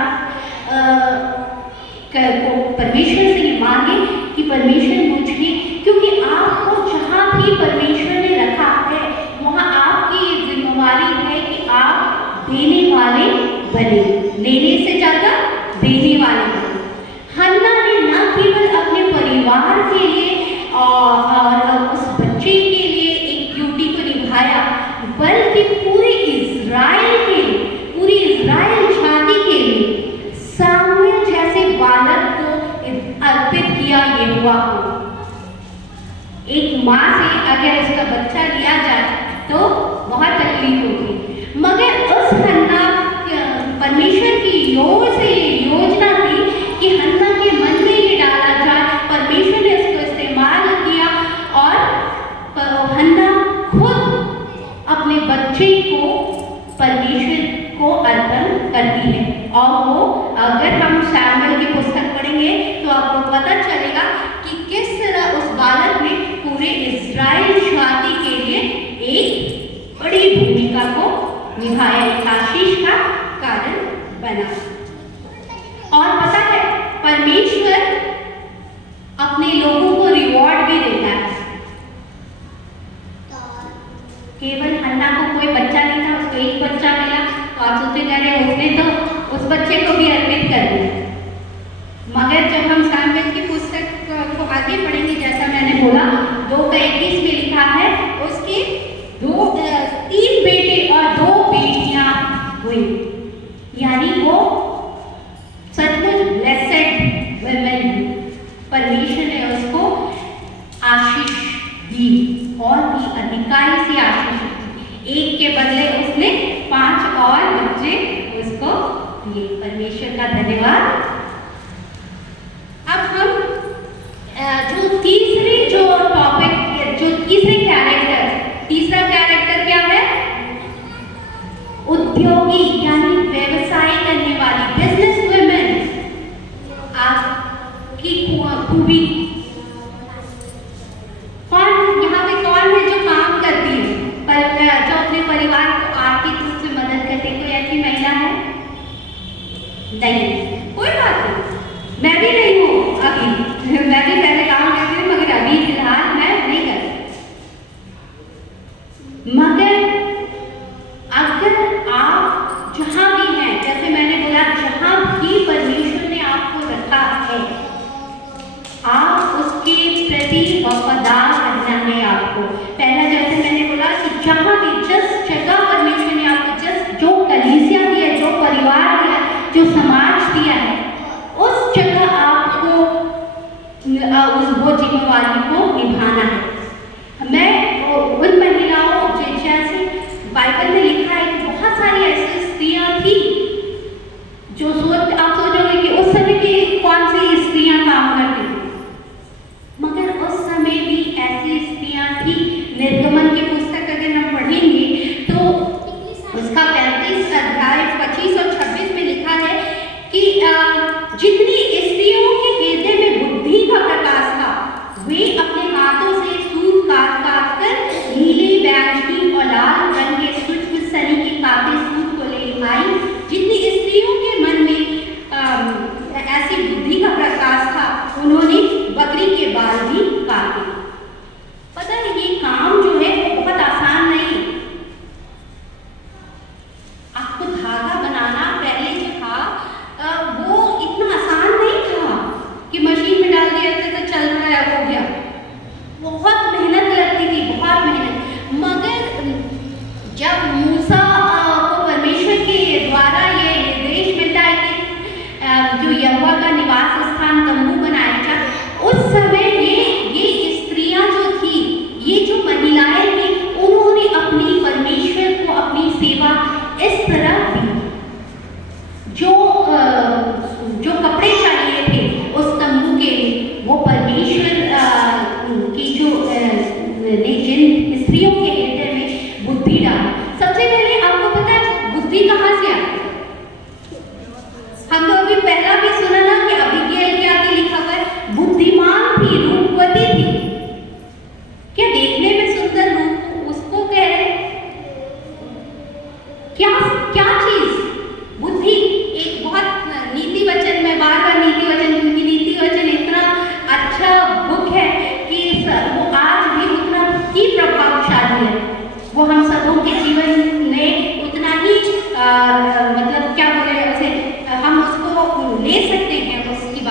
को परमेश्वर से ये मांगे कि परमेश्वर मुझे, क्योंकि आपको जहाँ भी परमेश्वर ने रखा है वहाँ आपकी ये जिम्मेवारी है कि आप देने वाले बने, लेने से ज़्यादा देने वाले बने। हन्ना ने न केवल अपने परिवार के लिए और उस बच्चे के लिए एक ड्यूटी को निभाया, बल्कि पूरे इज़राइल के लिए, पूरी इज़राइल जाति के लिए सामुएल जैसे बालक को अर्पित किया यहोवा को। एक माँ से अगर उसका बच्चा लिया जाए तो बहुत तकलीफ होगी, मगर उस हन्ना, परमेश्वर की ओर से ये योजना थी कि हन्ना के मन में ये डाला जाए, परमेश्वर ने इसको इस्तेमाल किया और हन्ना खुद अपने बच्चे को परमेश्वर को अर्पण करती है। और वो, अगर हम शमूएल की पुस्तक पढ़ेंगे तो आपको पता चलेगा कि किस तरह उस बालक ने पूरे इज़राइल जाति के लिए एक बड़ी भूमिका को निभाया, एक आशीष का कारण बना। और पता है, परमेश्वर अपने लोगों को रिवॉर्ड भी देता है। केवल हन्ना को कोई बच्चा नहीं था, उसको एक बच्चा मिला, तो आप सोचते जा रहे उसने तो उस बच्चे को भी अर्पित कर दिया। मगर जब हम शमूएल की पुस्तक को आगे पढ़ेंगे, जैसा मैंने बोला 2:21 में लिखा है, उसके 3 बेटे और 2 बेटियां हुई, यानी वो सचमुच ब्लेसेड वुमेन। परमेश्वर ने उसको आशीष दी और भी अधिकारी से आशीष दी। एक के बदले उसने 5 और बच्चे उसको दिए। परमेश्वर का धन्यवाद। अब हम तीसरा कैरेक्टर क्या है? उद्योगी, यानी व्यवसाय करने वाली, बिजनेस वुमेन। आपकी खूबी यहाँ पे कौन है जो काम करती है, जो अपने परिवार को आर्थिक रूप से मदद करती है? कोई ऐसी महिला है? नहीं, कोई बात नहीं, मैं भी नहीं हूँ अभी, मैं भी पहले काम करती हूँ, मगर अभी फिलहाल मैं नहीं करती। मगर अगर आप जहाँ भी हैं, जैसे मैंने बोला, जहाँ भी परमेश्वर ने आपको रखा है, आप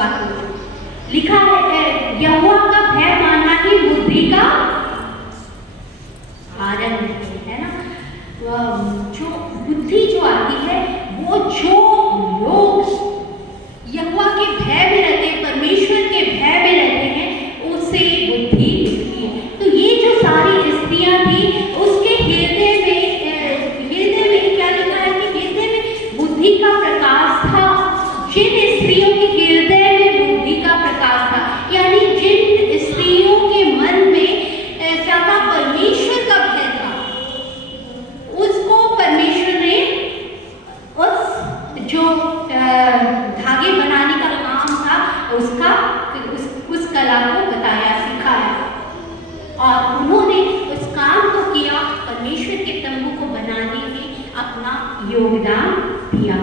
बात होती है। लिखा है यहोवा का भय मानना ही बुद्धि का आरंभ है ना। जो बुद्धि जो आती है वो जो लोग यहोवा के भय में रहते हैं, परमेश्वर के भय में रहते हैं, उससे बुद्धि मिलती है। तो ये जो सारी स्त्रियां थी उसके हृदय में क्या लिखा है कि हृदय में बुद्धि का प्रकाश था। जिन स्त्रियों के हृदय में बुद्धि का प्रकाश था, यानी जिन स्त्रियों के मन में क्या था, परमेश्वर का भय था, उसको परमेश्वर ने उस जो धागे बनाने का काम था उसका उस कला को बताया, सिखाया, और उन्होंने उस काम को किया, परमेश्वर के तंबू को बनाने में अपना योगदान दिया।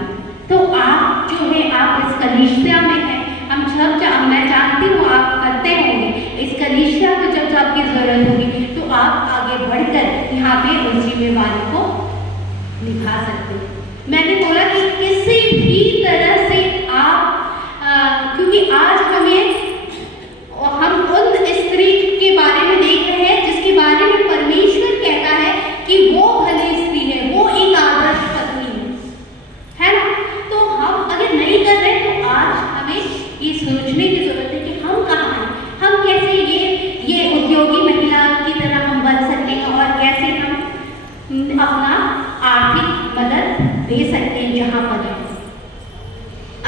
तो आप जो है, आप इस कलीसिया में हैं, हम सब मैं जानती हूँ आप करते होंगे। इस कलीसिया को जब आपकी जरूरत होगी तो आप आगे बढ़कर यहाँ पे उस जिम्मेवारी को निभा सकते हैं। मैंने बोला कि किसी भी तरह से आप क्योंकि आज हम उन स्त्री के बारे में देख रहे हैं जिसके बारे में परमेश्वर कहता है कि वो भली स्त्री है, वो एक आदर्श पत्नी है ना। तो हम अगर नहीं कर रहे तो आज हमें ये सोचने की जरूरत है कि हम कहाँ हैं, हम कैसे ये उद्योगी महिला की तरह हम बन सकते हैं और कैसे हम अपना आर्थिक मदद दे सकते हैं जहाँ पर है।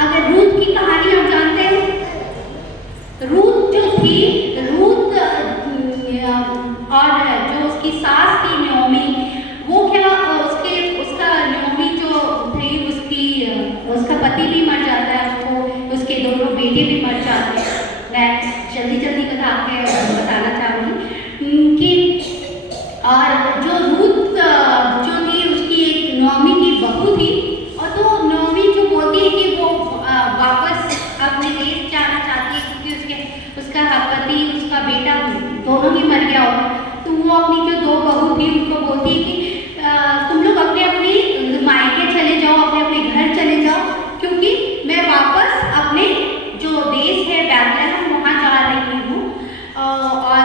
अगर रूथ की कहानी हम जानते हैं, रूथ जो थी, रूथ और जो उसकी सास थी नयोमी, वो क्या उसका नयोमी जो थी उसका पति भी मर जाता है, उसके दोनों बेटे भी मर जाते हैं। मैं जल्दी बताना चाहूँगी कि और जो रूथ जो थी उसकी एक नयोमी की बहू थी, और तो नयोमी जो बोलती है कि वो वापस अपने देश जाना चाहती है क्योंकि उसका पति उसका बेटा दोनों ही मर गया होगा। तो वो अपनी जो दो बहू थी उनको बोलती है कि तुम लोग अपने अपने मायके चले जाओ, अपने अपने घर चले जाओ, क्योंकि मैं वापस अपने जो देश है बैतलहम वहाँ जा रही हूँ, और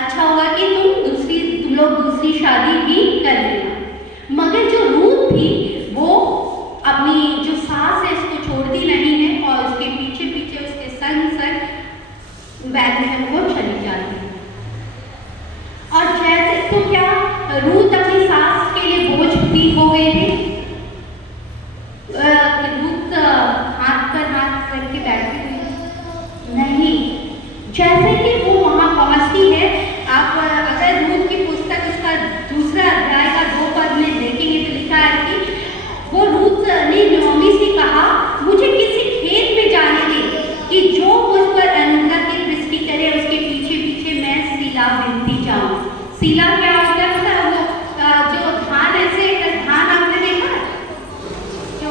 अच्छा होगा कि तुम लोग दूसरी शादी भी कर लेना। मगर जो रूथ थी वो अपनी जो सास है इसको छोड़ती नहीं है और उसके पीछे पीछे उसके संग बैतलहम को चली जाती है। और जैसे तो क्या रूथ अपनी सास के लिए बोझ भी हो गए थे। रूथ हाथ करके बैठी हुई नहीं, जैसे कि वो वहाँ पहुँचती है। आप अगर रूथ की पुस्तक उसका दूसरा अध्याय का 2 पद में देखेंगे तो लिखा है कि वो रूथ ने नयोमी से कहा, मुझे किसी खेत में जाने दे कि जो मुझ पर अनुग्रह की दृष्टि करे, उसके पीछे पीछे मैं सीला बिनती जाऊँ। सीला क्या होता है? मतलब वो जो धान ऐसे धान आपने देखा जो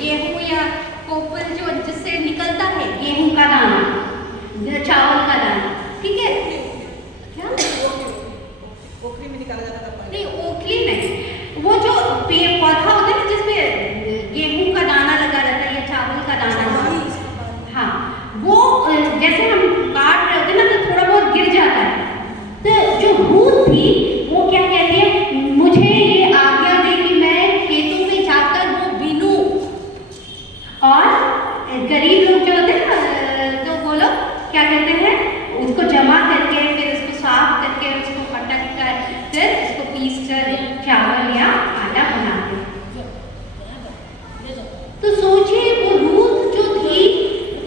गेहूँ या कोपल जो जिससे निकलता है गेहूँ का दाना, चावल का दाना, ठीक है क्या ओखली में निकाला जाता था। नहीं, ओखली नहीं, वो जो पेड़ पौधा होता है जिसमें गेहूं का दाना लगा रहता है या चावल का दाना, हाँ, वो जैसे हम काट रहे होते हैं ना तो थोड़ा बहुत गिर जाता है। तो जो रूथ थी वो क्या कहती है, मुझे ये आज्ञा दे कि मैं खेतों में जाकर वो बीनूं, और गरीब लोग जो होते हैं ना तो वो लोग क्या कहते हैं, उसको जमा करके फिर उसको साफ करके उसको फटक कर फिर उसको पीस कर चावल या आटा बनाते हैं। तो सोचिए वो रूथ जो थी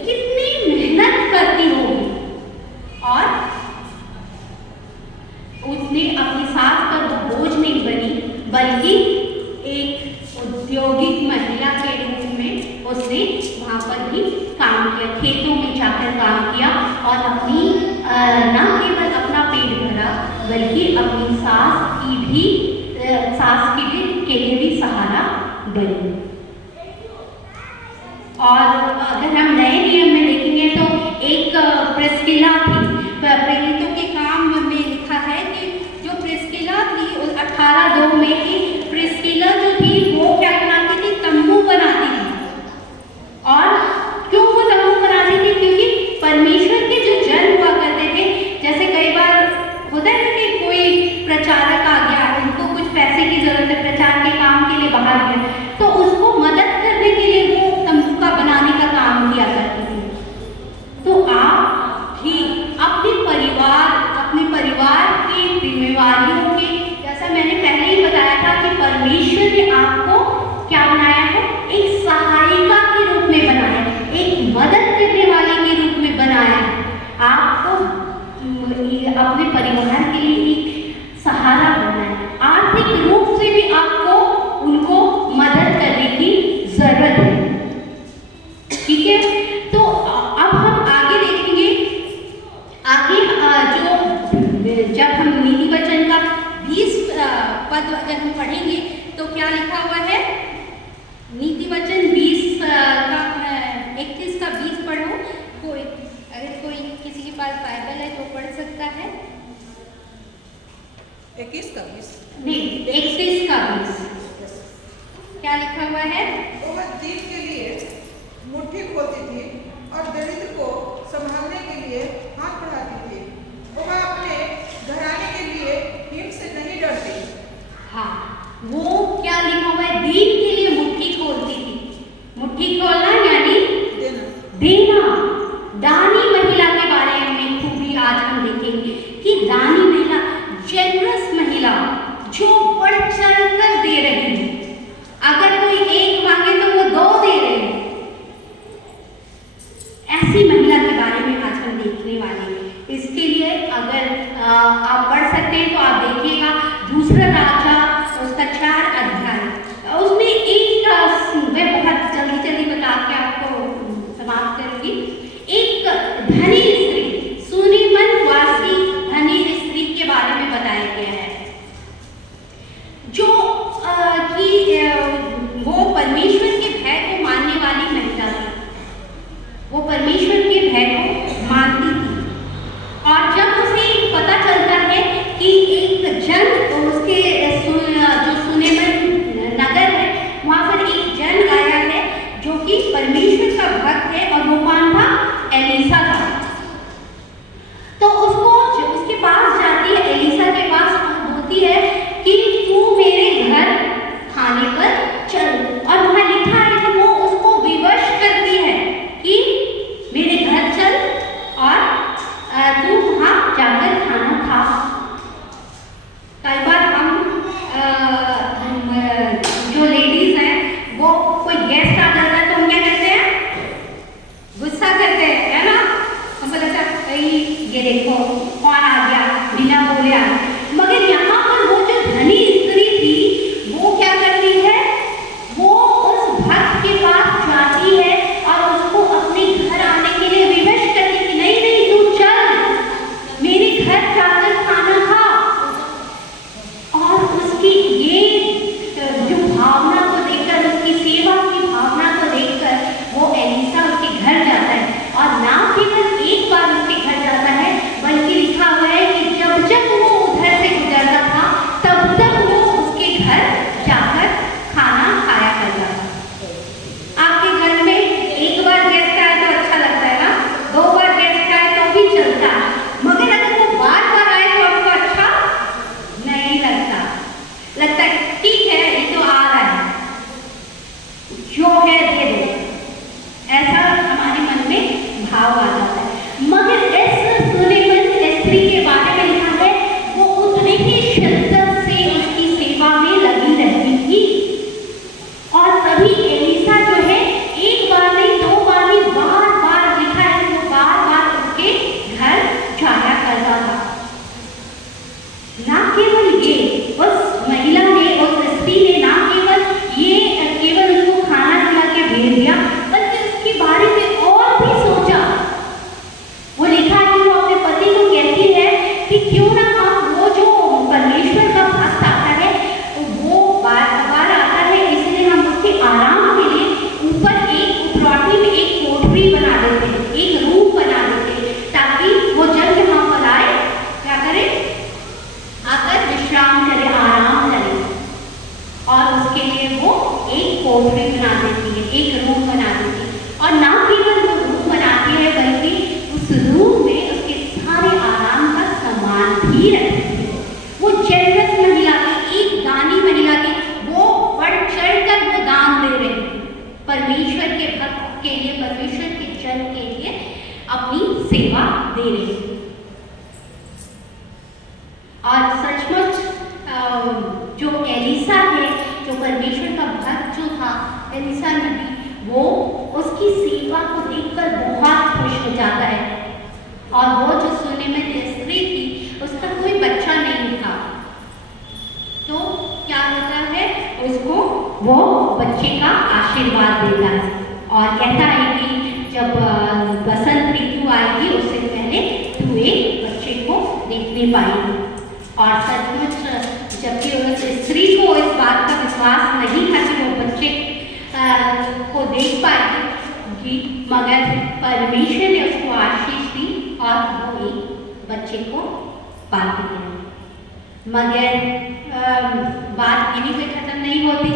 कितनी मेहनत करती होगी, और उसने अपनी सास पर बोझ नहीं बनी बल्कि एक औद्योगिक महिला के रूप में उसने वहाँ पर भी काम किया, खेतों में जाकर काम किया, और अपनी न केवल अपना पेट भरा बल्कि अपनी सास के लिए भी सहारा बनी। और अगर हम नए नियम में देखेंगे तो एक प्रिस्किला थी, प्रेरितों के काम में लिखा है कि जो प्रिस्किला थी 18:2 में कि प्रिस्किला जो थी वो क्या बनाती थी, तंबू बनाती थी। और क्यों वो तंबू बनाती अपने परिवार के लिए एक सहारा बनना है। आर्थिक रूप से भी आपको उनको मदद करने की जरूरत है। ठीक है, तो अब हम आगे देखेंगे। आगे जब हम नीति वचन का 20 पद अगर हम पढ़ेंगे तो क्या लिखा हुआ है? नीति वचन 20 का 31 का 20 पढ़ो। अगर कोई किसी के पास बाइबल है तो पढ़ सकता है। 21 का 20 नहीं, 31 का 20 क्या लिखा हुआ है? वह दीन के लिए मुट्ठी खोलती थी और दरिद्र को संभालने के लिए हाथ बढ़ाती थी। वह अपने घराने के लिए हिम से नहीं डरती। हाँ, वो क्या लिखा हुआ है? दीन के लिए मुट्ठी खोलती थी। मुट्ठी खोलना यानी देना। दानी महिला के बारे में खूबी आज हम देखेंगे कि दानी महिला, जेनरस महिला जो बढ़ चढ़ कर दे रही है। अगर कोई एक मांगे तो वो 2 दे रही है। ऐसी महिला के बारे में आज हम देखने वाले हैं। इसके लिए अगर आप पढ़ सकते हैं तो आप देखिएगा दूसरा राजा उसका 4 अध्याय, उसमें एक मैं बहुत जल्दी बता के आपको समाप्त करूंगी। एक धनी स्त्री, सुनेमन वासी धनी स्त्री के बारे में बताया गया है, जो वो परमेश्वर के भय को मानने वाली महिला थी। वो परमेश्वर के भय को मानती थी। और जब उसे पता चलता है कि एक जन उसके जो सुनेमन नगर है वहां पर एक जन आया है जो कि परमेश्वर का भक्त है, और वो कौन था? एलिसा था। तो उसके पास जाती है, एलिसा के पास बोलती है कि तू मेरे घर खाने पर चल। और वहां लिखा है कि वो उसको विवश करती है कि मेरे घर चल और तू वहां जाकर खाना खा। कई बार हम जो लेडीज हैं वो कोई गेस्ट आ जाता है तो हम क्या करते हैं? गुस्सा करते हैं, है ना? हम बोलते हैं ये देखो कौन आ गया, बिना बोले आ गया। मगर यहाँ पर वो जो धनी स्त्री थी वो क्या करती है? वो उस भक्त के पास जाती है और उसको अपने घर आने के लिए विवश करती कि नहीं तू चल मेरे घर जाकर खाना खा। और उसकी ये जो भावना को देखकर, उसकी सेवा की भावना को देखकर वो एलिसा उसके घर जाता है। और ना केवल एक बार उसके घर जाता है, बल्कि लिखा हुआ है कि जब जब वो उधर से गुजरता था तब तक वो उसके घर जाकर खाना खाया करता था। आपके घर में एक बार गेस्ट आए तो अच्छा लगता है ना? 2 बार गेस्ट आए तो भी चलता है, मगर अगर वो बार आए तो आपको अच्छा नहीं लगता। लगता है ठीक है ये तो आ रहा है, जो है दे दो, ऐसा हमारे मन में भाव आ जाता है। मगर इस सुनेमन स्त्री के बारे में लिखा है वो उतने ही शिद्दत से उसकी सेवा में लगी रहती थी। और तभी एलिसा जो है एक बार नहीं 2 बार नहीं बार लिखा है कि वो बार उसके घर जाया करता था। ना केवल ये, उस महिला ने, उस स्त्री ने ना केवल उसको खाना खिला के भेज दिया, बल्कि उसके बारे में और भी सोचा। वो लिखा है कि वो अपने पति को कहती है कि क्यों ना हम वो जो परमेश्वर का भक्त आता है वो बार आता है, इसलिए हम उसके आराम के लिए ऊपर एक उपरौठी में एक कोठरी बना देते हैं, एक रूम बना देते हैं, ताकि वो जब यहाँ पर आए क्या करे? आकर विश्राम करे, आराम करे। और उसके लिए वो एक कोठरी बना देती है, एक रूम बना देती है। और ना केवल वो रूम बनाती है बल्कि उस रूम में उसके सारे आराम का सामान भी रखती है। वो जेनरस महिला थी, एक दानी महिला थी। वो बढ़ चढ़ कर वो दान दे रही थी परमेश्वर के भक्त के लिए, परमेश्वर के जन के लिए अपनी सेवा दे रही थी। और सचमुच जो एलिसा है, जो परमेश्वर का भक्त जो था एलिसा नबी, वो उसकी सेवा को देखकर बहुत खुश हो जाता है। और वो जो सुनेमन स्त्री थी बसंत ऋतु आएगी उससे पहले तू एक बच्चे को देख नहीं पाएगी। और सचमुच जबकि उस स्त्री को इस बात का विश्वास नहीं था कि वो बच्चे को देख पाएगी, मगर परमेश्वर ने उसको आशीष दी और वो एक बच्चे को पाल दिया। मगर बात यहीं पे खत्म नहीं होती।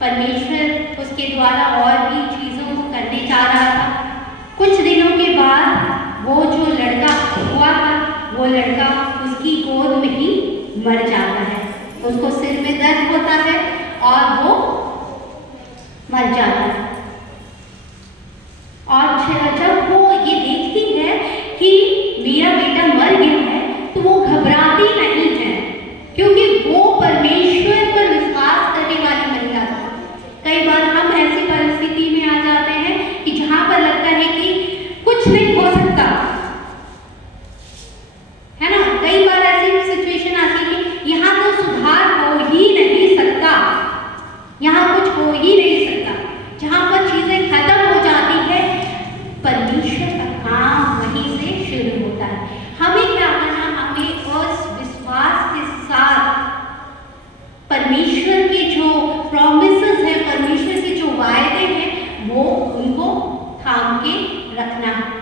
परमेश्वर उसके द्वारा और भी चीज़ों को करने जा रहा था। कुछ दिनों के बाद वो जो लड़का हुआ था, वो लड़का उसकी गोद में ही मर जाता है। उसको सिर में दर्द होता है और वो मर जाता है। और जब वो ये देखती है कि मेरा बेटा मर गया है, तो वो घबराती नहीं है, क्योंकि वो परमेश्वर पर विश्वास करने वाली महिला थी। कई बार हम ऐसी परिस्थिति में आ जाते हैं कि जहाँ पर लगता है कि कुछ नहीं हो सकता, है ना। कई बार ऐसी सिचुएशन आती है कि यहाँ तो सुधार हो ही नहीं सकता, यहाँ कुछ हो ही नहीं सकता। जहाँ पर चीजें खत्म हो जाती है, परमेश्वर का काम वहीं से शुरू होता है। हमें क्या करना, हमें उस विश्वास के साथ परमेश्वर के जो प्रॉमिसेस हैं, परमेश्वर के जो वायदे हैं, वो उनको थाम के रखना है।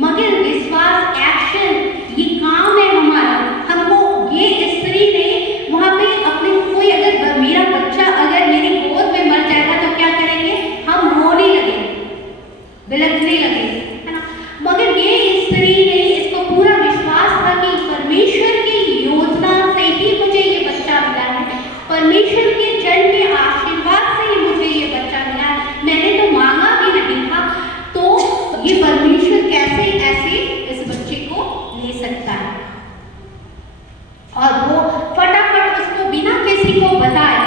मगर विश्वास एक्शन, ये काम है हमारा। हमको ये स्त्री ने वहाँ पे अपने कोई, अगर मेरा बच्चा अगर मेरी गोद में मर जाएगा तो क्या करेंगे, हम रोने लगेंगे, बिलखने लगेंगे, है ना। मगर ये स्त्री ने इसको पूरा विश्वास था कि परमेश्वर की योजना से ही मुझे ये बच्चा मिला है, परमेश्वर के जन के आशीर्वाद से ही मुझे ये बच्चा मिला है, मैंने तो मांगा भी नहीं था। तो ये परमेश्वर कैसे ऐसे इस बच्चे को ले सकता है। और वो फटाफट उसको बिना किसी को बताए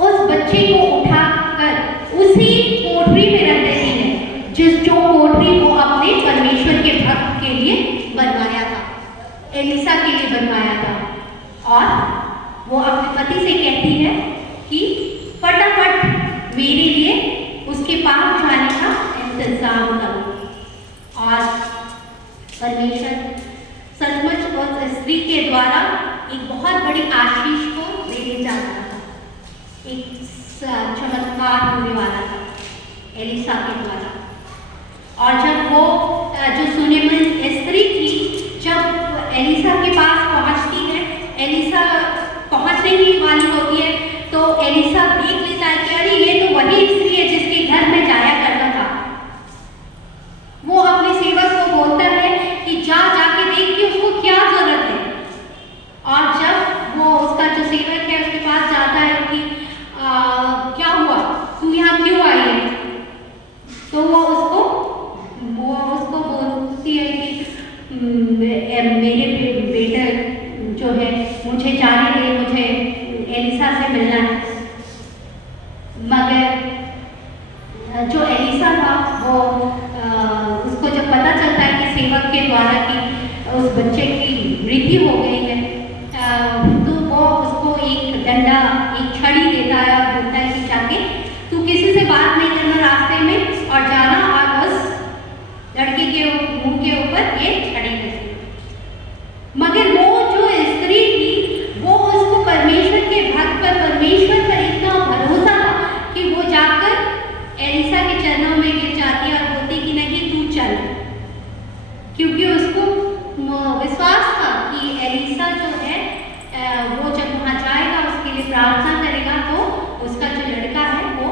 उस बच्चे को उठाकर उसी कोठरी में रख देती है, जो कोठरी वो अपने परमेश्वर के भक्त के लिए बनवाया था, एलिसा के लिए बनवाया था। और वो अपने पति से कहती है कि फटाफट मेरे लिए उसके पास जाने का इंतजाम करो। और परमेश्वर सचमुच उस स्त्री के द्वारा एक बहुत बड़ी आशीष को देने जा रहा था, एक चमत्कार होने वाला था एलिसा के द्वारा। और जब वो जो सुनेमन स्त्री थी, जब एलिसा के पास पहुंचती है, एलिसा पहुंचने ही वाली होती है, तो एलिसा देख लेता है कि अरे ये तो वही स्त्री है जिसके घर में जाया करता था। वो अपने सेवक को बोलता है कि जाके देख के उसको क्या जरूरत है। और जब वो उसका जो सेवक है उसके पास जाता है कि क्या हुआ, तू यहाँ क्यों आई है, तो वो उसको बोलती है कि मेरे बेटे जो है मुझे जाने दे, मुझे एलिसा से मिलना है। मगर जो एलिसा था वो उसको जब पता चलता है कि सेवक के द्वारा कि उस बच्चे की मृत्यु हो गई है, तो वो उसको एक डंडा, एक छड़ी देता है और बोलता है कि जाके तू किसी से बात नहीं करना रास्ते में, और जाना और उस लड़के के मुंह के ऊपर ये छड़ी दे। मगर वो जो स्त्री थी वो उसको परमेश्वर के भक्त पर, परमेश्वर पर इतना भरोसा था कि वो जाकर एलिसा के चरणों में गिर जाती और बोलती कि नहीं तू चल, क्योंकि उसको विश्वास था कि एलिसा जो है वो जब वहाँ जाएगा उसके लिए प्रार्थना करेगा तो उसका जो लड़का है वो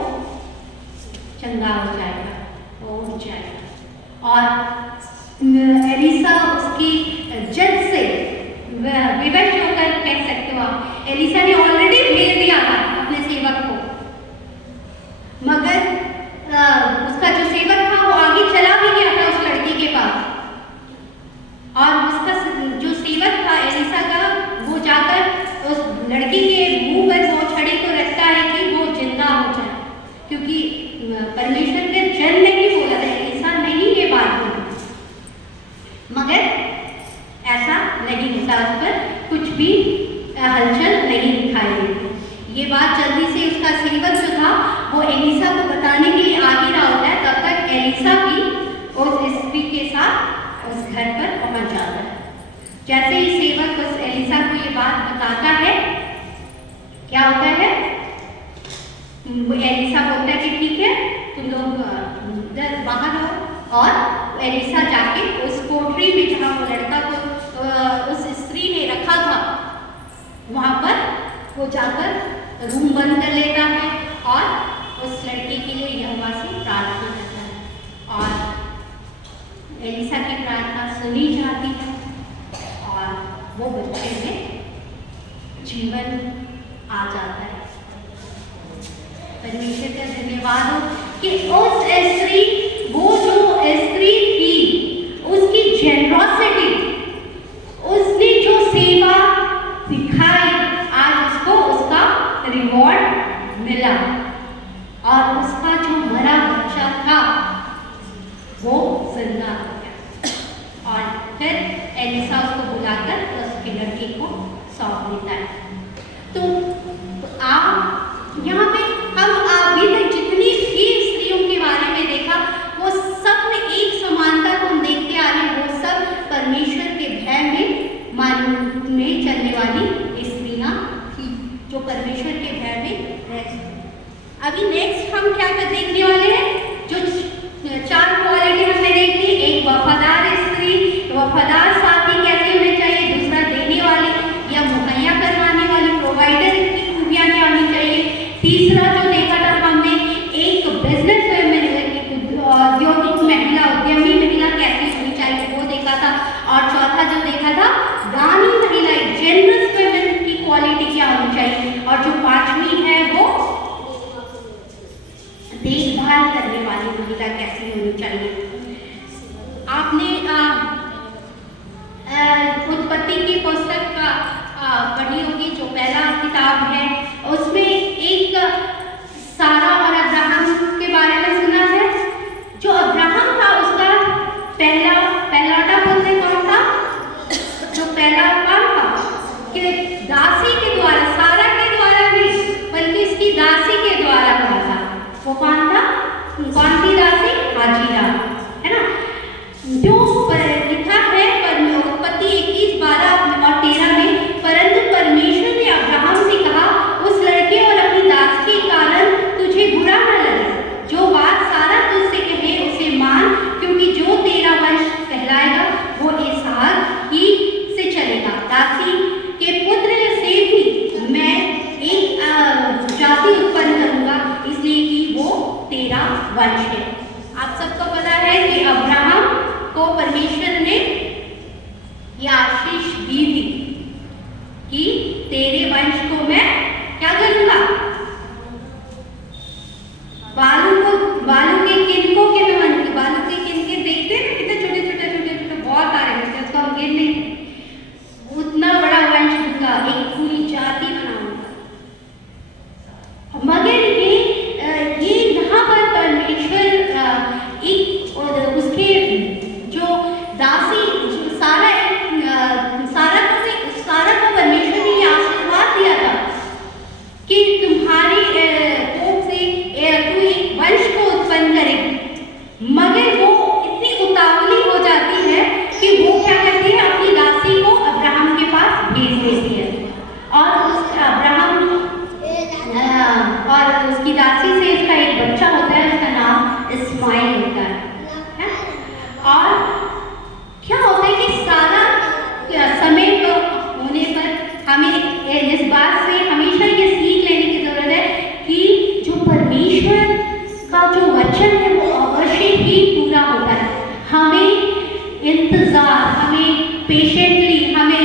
चंगा हो जाएगा, वो उठ जाएगा। और एलिसा उसकी जज से विवश होकर कह सकते हो आप, एलिसा ने ऑलरेडी भेज दिया था अपने सेवक को, मगर उसका जो सेवक था वो आगे चला भी गया था उस लड़की के पास। और उसका जो सेवक था एलिसा का, वो जाकर उस लड़की के मुंह पर वो छड़ी को रखता है कि वो जिंदा हो जाए, क्योंकि परमेश्वर के जन ने भी बोला था, एलिसा नहीं ये बात बोली। मगर ऐसा नहीं होता, उस पर कुछ भी हलचल नहीं दिखाई देती। ये बात जल्दी से उसका सेवक जो था वो एलिसा को बताने के लिए आगे रहा होता है, तब तक एलिसा भी उस स्त्री के साथ उस घर पर पहुंच जाता है। जैसे ही सेवक उस एलिसा को ये बात बताता है, क्या होता है, एलिसा बोलता है कि ठीक है तुम लोग बाहर हो, और एलिसा जाके उस कोठरी में जहाँ वो लड़का को उस स्त्री ने रखा था वहाँ पर वो जाकर रूम बंद कर लेता है और उस लड़के के लिए यहोवा से प्रार्थना करता है, और एलिसा की प्रार्थना सुनी जाती है और वो बच्चे में जीवन आ जाता है। परमेश्वर का धन्यवाद हो कि उस स्त्री, वो जो स्त्री थी, उसकी जेनरॉसिटी, उसने जो सेवा दिखाई, आज उसको उसका रिवॉर्ड मिला, और उसका जो मरा बच्चा था वो जिंदा हो गया। और फिर एलिसा उसको बुलाकर उसके लड़के को सौंप देता है। तो आप यहाँ पे हम अभी तक जितनी भी स्त्रियों के बारे में देखा, वो सब में एक समानता को हम देखते आ रहे हैं, वो सब परमेश्वर के भय में चलने वाली स्त्रियाँ थी, जो परमेश्वर के भय में रहती। अभी नेक्स्ट हम क्या देखने वाले हैं, जो 4 क्वालिटी हमने देख ली। एक वफादार स्त्री, वफादार साथी कैसे होने चाहिए, दूसरा देने वाली या मुहैया करवाने वाली प्रोवाइडर की खूबियाँ क्या होनी चाहिए, तीसरा जो देखा था हमने एक बिजनेस औद्योगिक महिला, उद्यमी महिला कैसी होनी चाहिए वो देखा था, और चौथा जो देखा था दानी महिला, जेनरस वुमेन की क्वालिटी क्या होनी चाहिए, और जो 5वीं है वो देखभाल करने वाली महिला कैसी होनी चाहिए। आपने उत्पत्ति की पुस्तक पढ़ी होगी, जो पहला किताब है, उसमें एक सारा और अब्राहम के बारे में सुना है। जो अब्राहम था उसका पहला पुत्र कौन था, जो पहला काम था कि दासी के द्वारा, सारा के द्वारा नहीं बल्कि इसकी दासी के द्वारा हुआ था। वो कौन था, कौन सी दासी, हाजिरा, है ना, जो लिखा है उत्पत्ति 21:12 और 13 में, परंतु परमेश्वर ने अब्राहम से कहा, उस लड़के और अपनी दासी के कारण तुझे बुरा न लगे, जो बात सारा तुझसे कहे उसे मान, क्योंकि जो तेरा वंश कहलाएगा वो इसहाक ही से चलेगा। दासी के पुत्र से भी मैं एक जाति उत्पन्न करूंगा, इसलिए कि वो तेरा वंश है। आप सबको पता है कि अब्राहम को परमेश्वर ने ये आशीष दी थी कि तेरे वंश को मैं क्या करूंगा, बालू के किनकों के मैं बनूंगी। बालू के किनके देखते हैं कितने छोटे छोटे बहुत आ रहे हैं, उसको हम गिन नहीं, उतना बड़ा वंश दूंगा, एक पूरी जाति बनाऊंगा। मगर ये यहाँ पर परमेश्वर एक उसके जो दासी सारा को परमेश्वर ने ये आशीर्वाद दिया था कि तुम्हारी कोख से तू एक वंश को उत्पन्न करेगी, मगर वो इतनी उतावली हो जाती है कि वो क्या करती है, अपनी दासी को अब्राहम के पास भेज देती है, और उस अब्राहम और उसकी दासी से इसका एक बच्चा होता है, उसका नाम इस्माइल होता है। और क्या होता है कि सारा समय होने पर हमें इस बात से हमेशा ये सीख लेने की जरूरत है कि जो परमेश्वर का जो वचन है वो अवश्य ही पूरा होता है। हमें इंतजार, हमें पेशेंटली, हमें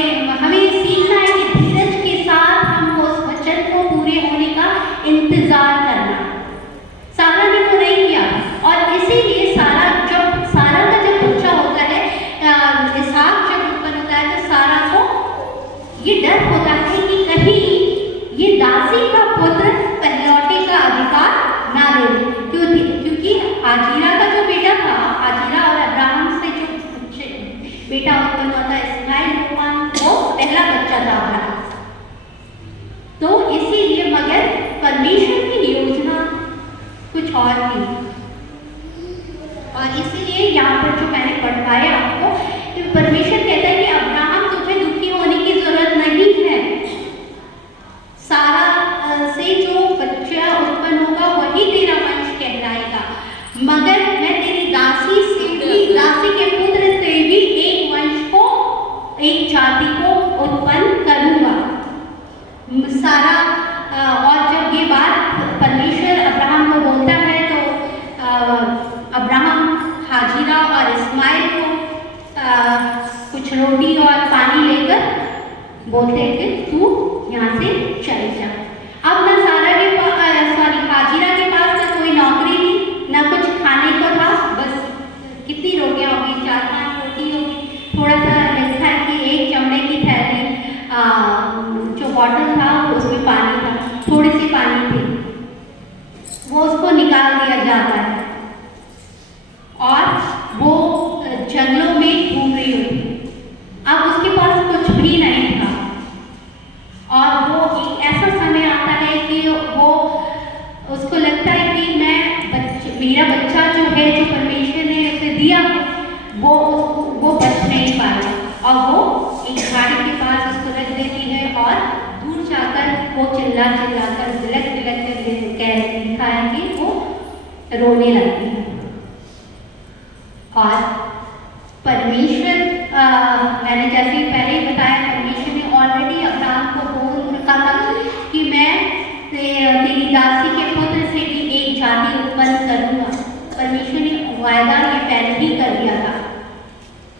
सीखना है कि धीरज के साथ हम उस वचन को पूरे होने का इंतजार करना। सारा ने तो नहीं किया, और इसीलिए सारा का जब बच्चा होता है, इसहाक जब उत्पन्न होता है, तो सारा को ये डर होता है कि कहीं ये दासी का पुत्र पहलौटे का अधिकार ना ले, क्योंकि हाजिरा का जो बेटा था, हाजिरा और अब्राहम से जो बेटा उत्पन्न होता है इस्माइल जो मैंने पढ़ाया आपको कि परमेश्वर कहता है कि अब्राहम तुम्हें दुखी होने की जरूरत नहीं है। सारा से जो बच्चा उत्पन्न होगा वही तेरा वंश कहलाएगा, मगर मैं तेरी दासी से भी, दासी के पुत्र से भी एक वंश को, एक जाति को उत्पन्न करूंगा। सारा और जब ये बात परमेश्वर अब्राहम को बोलता है तो अब्राहम हाजिरा और इस्माइल को कुछ रोटी और पानी लेकर बोलते हैं कि तू यहाँ से चल जा। अब ना सारा के हाजिरा के पास ना कोई नौकरी थी, ना कुछ खाने को था, बस कितनी रोटियाँ होगी, 4-5 रोटी होगी, थोड़ा सा लिखा है कि एक चमड़े की थैली, जो बॉटल था उसमें पानी था, थोड़ी सी पानी थी, वो उसको निकाल दिया जाता है और वो जंगलों में घूम रही होती। अब उसके पास कुछ भी नहीं था और वो एक ऐसा समय आता है कि वो उसको लगता है कि मेरा बच्चा जो है, जो परमेश्वर ने उसे दिया, वो बच नहीं पाया और वो एक झाड़ी के पास उसको रख देती है और दूर जाकर वो चिल्ला कर बिलख कर लिखा है कि वो रोने लगती है। और परमेश्वर, मैंने जैसे पहले ही बताया, परमेश्वर ने ऑलरेडी अब्राहम को बोल रखा था कि मैं तेरी दासी के पुत्र से भी एक जाति उत्पन्न करूंगा। परमेश्वर ने वायदा ये पहले ही कर दिया था,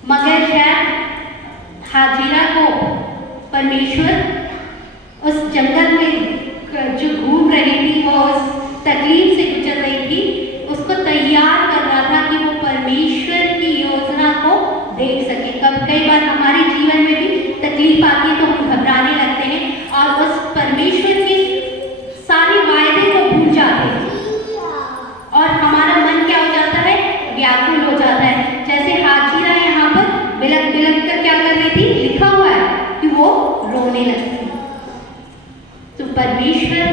मगर शायद हाजिरा को परमेश्वर उस जंगल में जो घूम रही थी, वो उस तकलीफ से गुजर रही थी, उसको तैयार कर रहा था कि वो परमेश्वर की योजना को देख सके। कई बार हमारे जीवन में भी तकलीफ आती है तो हम घबराने लगते हैं और उस परमेश्वर के सारे वायदे को भूल जाते हैं और हमारा मन क्या हो जाता है, व्याकुल हो जाता है। जैसे हाजिरा यहाँ पर बिलख कर क्या कर रही थी, लिखा हुआ है कि वो रोने लगती। तो परमेश्वर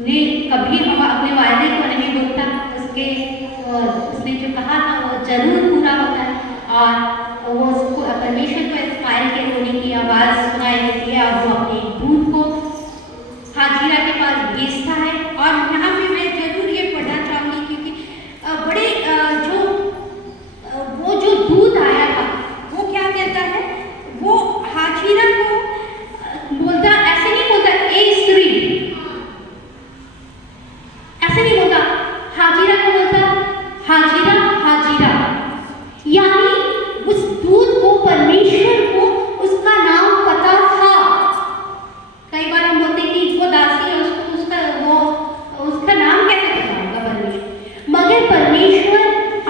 ने कभी हम अपने वायदे को नहीं भूलता, उसने जो कहा था वो जरूर पूरा होता है। और वो उसको परमेश्वर को इस्माइल के रोने की आवाज़ सुनाई देती है और वो अपने दूध को हाजिरा के पास भेजता है। और यहाँ पे मैं जरूर ये पढ़ना चाहूँगी क्योंकि बड़े वो जो दूध आया था वो क्या कहता है, वो हाजिरा को बोलता, ऐसे नहीं बोलता ए स्त्री, ऐसे नहीं बोलता, हाजिरा को बोलता हाजिरा हाजिरा, यानी उस दूध को, परमेश्वर को उसका नाम पता था। कई बार हम बोलते हैं कि वो दासी है, उसका नाम कैसे पता होगा परमेश्वर, मगर परमेश्वर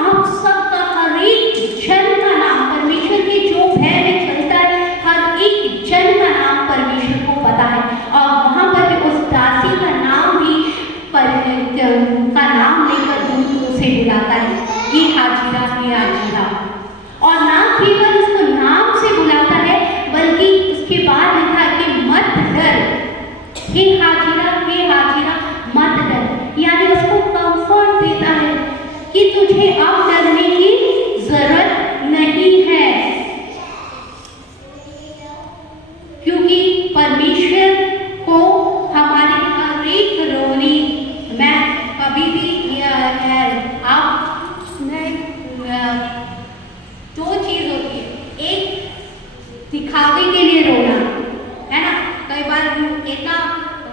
आप सबका, हर एक जन का नाम, परमेश्वर के जो भय में चलता है हर एक जन का नाम परमेश्वर को पता है। और वहाँ पर भी उस दासी का नाम भी का नाम लेकर दूध उसे बुलाता है, ये हाजिरा, ये हाजिरा। और ना केवल उसको नाम से बुलाता है बल्कि उसके बाद लिखा है कि मत डर, हे हाजिरा मत डर, यानी उसको कंफर्ट देता है कि तुझे अब डरने की जरूरत नहीं है, क्योंकि परमेश्वर को हमारे हर एक रोनी, मैं कभी भी आप दो चीज होती है, एक दिखावे के लिए रोना है ना, कई बार इतना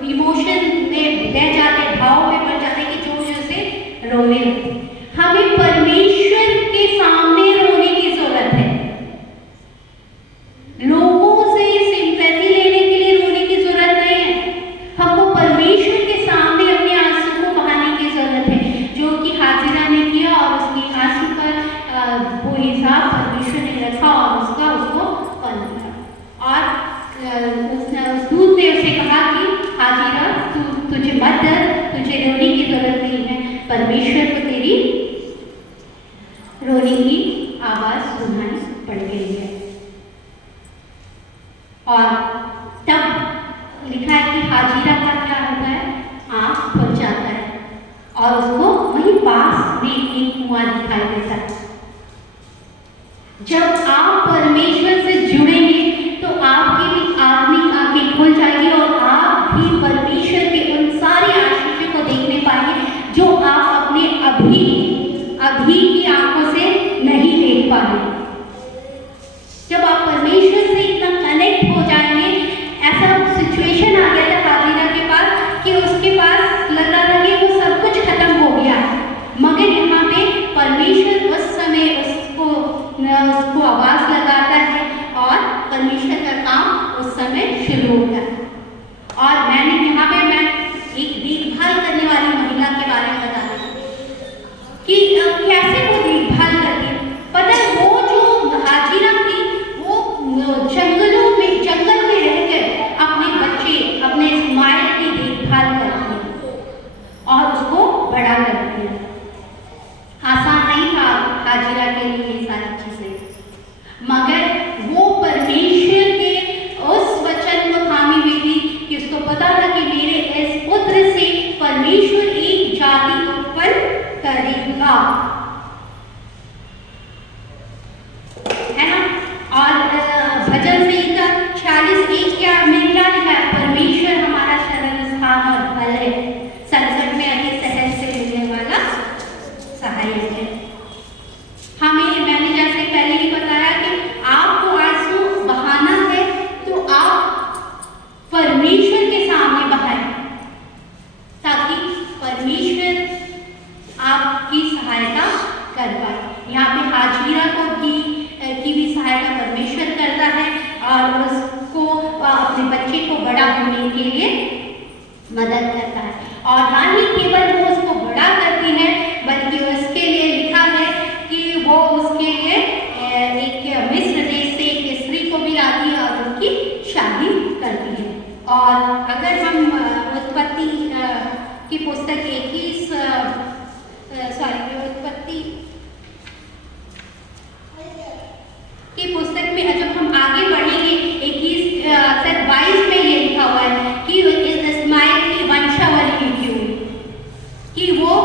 इमोशन में बह जाते, भाव में पड़ जाते कि जो से रोने लगते। हमें परमेश्वर के सामने रोने की जरूरत है, लोगों से सिंपैथी लेने के लिए रोने की जरूरत नहीं है। हमको परमेश्वर के सामने अपने आंसू को बहाने की जरूरत है, जो कि हाजिरा ने किया और उसके आंसू का वो हिसाब परमेश्वर ने रखा और उसको फल दिया। और उस दूत ने उसे कहा कि हाजिरा तुझे मत डर, तुझे रोने की जरूरत नहीं है, परमेश्वर को तेरी रोने की आवाज सुनाई पड़ गई है। और तब लिखा है कि हाजिरा का क्या होता है, आँख खुल जाता है और उसको वहीं पास में एक कुआं दिखाई देता है। परमेश्वर से जुड़ेंगे तो आपकी भी आत्मिक आंखें खुल जाएगी और आप भी परमेश्वर के उन सारी आशीषों को देखने पाएंगे जो आप अपने अभी की आंखों से नहीं देख पाए। जब आप परमेश्वर से इतना कनेक्ट हो जाएंगे, ऐसा सिचुएशन आ गया था हाजिरा के पास कि उसके पास लग रहा था कि वो सब कुछ खत्म हो गया, मगर यहाँ पे परमेश्वर उस समय उसको आवाज लगाता है और परमेश्वर का काम उस समय शुरू होता है। और मैंने यहाँ पे मैं एक देखभाल करने वाली महिला के बारे में बता रही हूँ कि कैसे वो देखभाल करती है। पता है वो जो हाजिरा थी वो जंगल में रहकर अपने बच्चे अपने इस्माइल की देखभाल करती है और उसको बड़ा करती है। आसान नहीं था हाजिरा के लिए ये सारी चीजें, मगर वो परमेश्वर के उस वचन को थामी हुई थी कि उसको पता था कि मेरे इस पुत्र से परमेश्वर एक जाति उत्पन्न करेगा, है ना। और भजन संहिता 46:1 क्या में क्या लिखा है? परमेश्वर हमारा शरण स्थान और बल है, संकट में अति सहज से मिलने वाला सहायक है। हमें मैंने जैसे पहले ही बताया कि आपको आंसू बहाना है तो आप परमेश्वर के सामने बहाएं ताकि परमेश्वर आपकी सहायता कर पाए। यहाँ पे हाजिरा की भी सहायता परमेश्वर करता है और उसको अपने बच्चे को बड़ा होने के लिए मदद करता है। और ना ही केवल वो उसको बड़ा करती है बल्कि उसके लिए लिखा है कि वो उसके लिए एक मिस्र देश से एक स्त्री को भी लाती है और उनकी शादी करती है। और अगर हम उत्पत्ति की पुस्तक 21 उत्पत्ति की पुस्तक में जब हम आगे बढ़ेंगे 21-22 में ये लिखा हुआ है कि इस्माइल की वंशावली लिखी हुई कि वो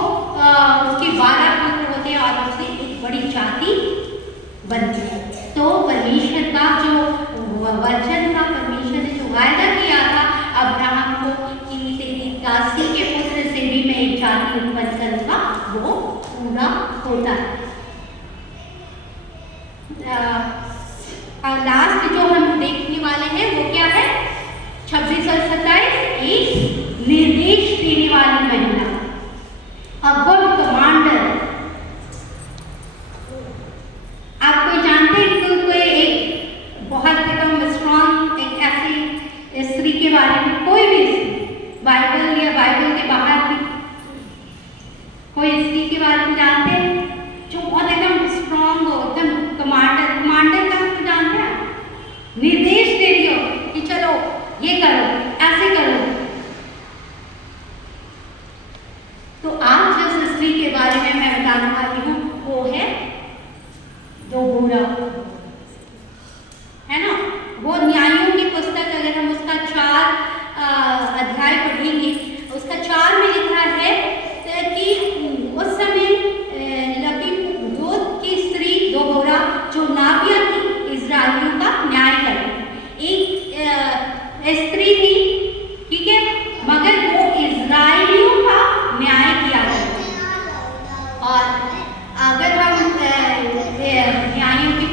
उसके 12 पुत्र होते हैं और उससे एक बड़ी जाति बनती है। तो परमेश्वर का जो वचन था, परमेश्वर ने जो वायदा किया था अब्राहम को कि तेरी दासी के पुत्र से भी मैं एक जाति उत्पन्न करूंगा, वो पूरा होता है। लास्ट जो हम देखने वाले हैं वो क्या है? 26 और 27 एक निर्देश देने वाली महिला, अ गुड कमांडर। आप कोई जानते हैं कि कोई एक बहुत एकदम स्ट्रॉन्ग एक ऐसी स्त्री के बारे में, कोई भी बाइबल या बाइबल के बाहर भी कोई स्त्री के बारे में जानते हैं जो बहुत एकदम स्ट्रॉन्ग हो, एकदम कमांडर का तो जानते हैं, निर्देश दे दियो कि चलो ये करो, ऐसे करो। तो आज जिस स्त्री के बारे में मैं बताने वाली हूँ वो है दोबोरा, है ना। वो न्यायों की पुस्तक अगर हम उसका 4 अध्याय पढ़ेंगे, उसका 4 में लिखा है कि उस समय लबीत की स्त्री दोबोरा जो नाबिया थी इजराइलियों का न्याय करती, एक स्त्री थी, ठीक है, मगर वो इजराइलियों का न्याय किया करती। और अगर हम न्यायों की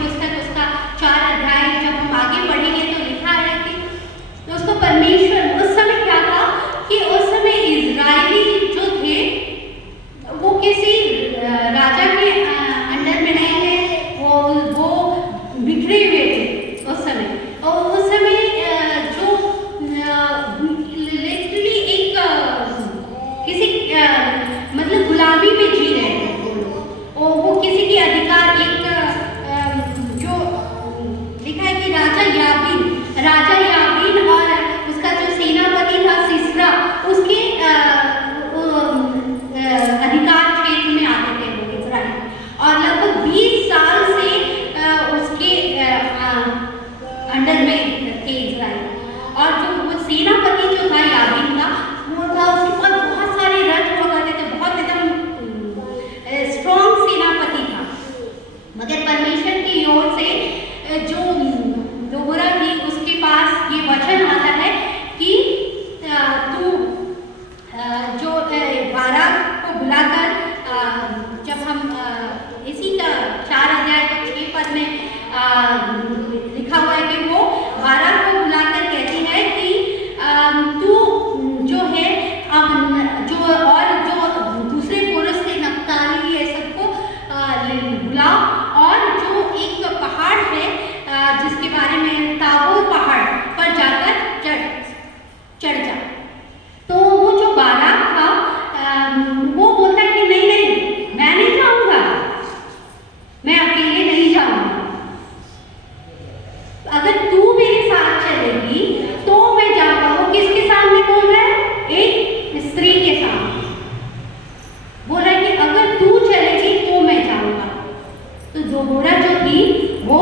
दोबोरा जो थी वो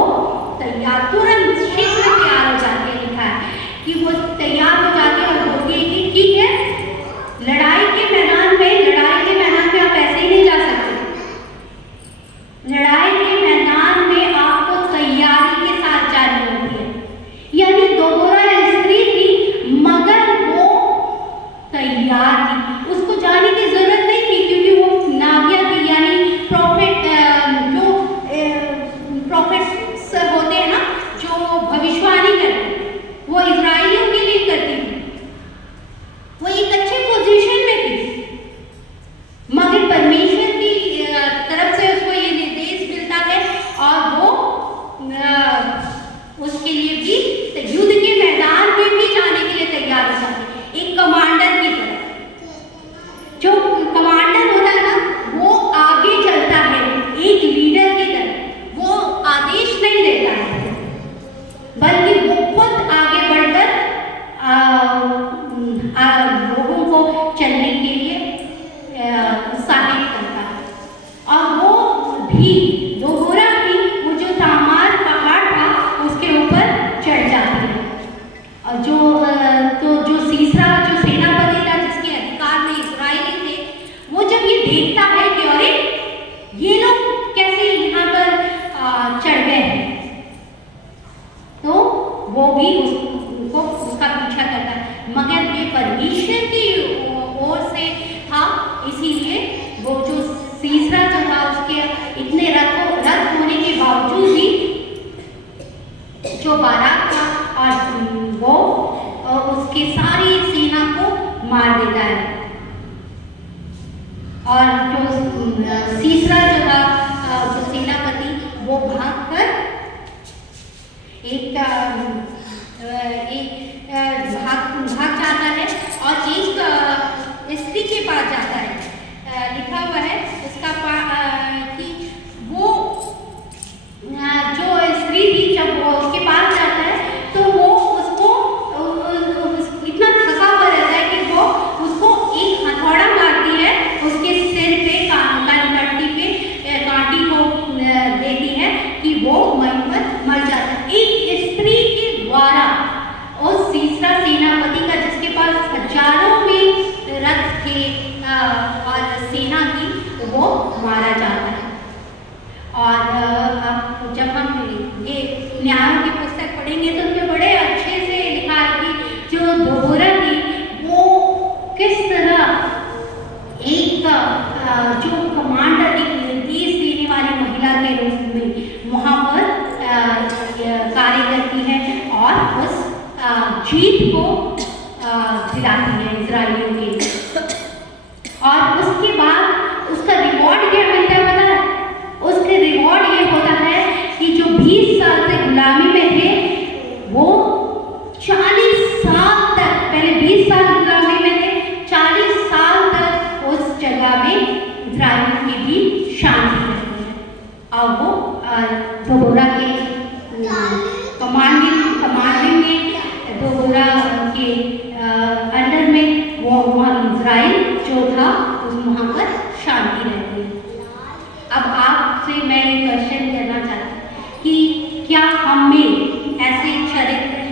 तैयार, तुरंत शीघ्र तैयार हो जाती है। लिखा है कि वो तैयार हो जाती है और बोलती है कि ठीक है, लड़ाई के मैदान में आप ऐसे ही नहीं जा सकते, लड़ाई के मैदान में आपको तैयारी के साथ जानी होती है। यानी दोबोरा स्त्री थी मगर वो तैयार थी, उसको जाने की जरूरत नहीं थी क्योंकि वो नाविया थी, यानी प्रॉफिट्स होते हैं ना जो भविष्यवाणी करते, वो इजराइलियों के लिए करती थी, वो एक अच्छे पोजीशन में थी। मगर परमेश्वर की तरफ से उसको ये निर्देश मिलता है और वो उसके लिए भी युद्ध के मैदान में भी जाने के लिए तैयार हो जाती है, एक कमांडर की तरह। जो कमांडर होता है ना वो आगे चलता है एक लीडर की तरह, वो आदेश नहीं देता है बल्कि वो खुद आगे बढ़कर लोगों को चलने के लिए उत्साहित करता है। और वो भी दोबोरा भी वो जो तामार पहाड़ था उसके ऊपर चढ़ जाती है। और जो सीसरा जो सेनापति था जिसके अधिकार में इजराइली थे, वो जब ये देखता है कि अरे ये लोग कैसे यहाँ पर चढ़ गए हैं, तो वो भी उसको उसका पीछा करता है। मगर ये परमेश्वर की ओर से था, इसीलिए वो जो सीसरा जो था उसके इतने रथ होने के बावजूद भी जो बाराक था और वो उसके सारी सेना को मार देता है। और जो सीसरा जो था जो सेनापति वो भागकर भाग जाता है और एक स्त्री के पास जाता है। लिखा हुआ है उसका कि वो जो स्त्री थी जब वो उसके पास जाता है तो वो उसको इतना थका हुआ रहता है कि वो उसको एक हथौड़ा मारती है, उसके सिर पे कांटी पे कांटी को देती है कि वो वहीं पर मर जाता है। एक स्त्री के द्वारा उस सीसरा सेनापति का जिसके पास हजारों में रथ थे और सेना थी, वो मारा जाता है। और अब जब हम ये न्यायों की पुस्तक पढ़ेंगे तो उसमें बड़े अच्छे से लिखा है कि जो दोबोरा थी वो किस तरह एक जो कमांडर, एक निर्देश देने वाली महिला के रूप में वहाँ पर कार्य करती है और उस जीत को दिलाती है इजराइलियों के। और उसके बाद उसका रिवॉर्ड क्या मिलता है पता है? उसके रिवॉर्ड ये होता है कि जो 20 साल से गुलामी में थे वो 40 साल तक, पहले 20 साल गुलामी में थे, 40 साल तक उस जगह में इजराइल की भी शांति रहती है। और वो दोबोरा के कमांडिंग में दोबोरा के अंडर में वो वहाँ इजराइल जो था वहाँ पर शांति रहती है। अब आपसे मैं ये क्वेश्चन करना चाहती हूँ कि क्या हम में ऐसे चरित्र हैं?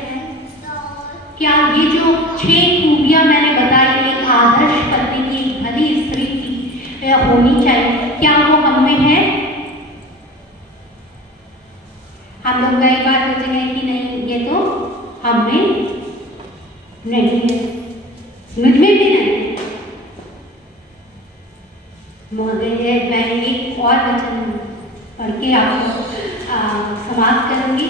क्या ये जो 6 खूबियाँ मैंने बताई, एक आदर्श पत्नी की, भली स्त्री की होनी चाहिए, क्या वो हम में है? हम लोग कई बार सोचेंगे कि नहीं ये तो हम में नहीं है, मुझ में भी नहीं। महोदय मैं एक और वचन पढ़ के आपको समाप्त करूंगी।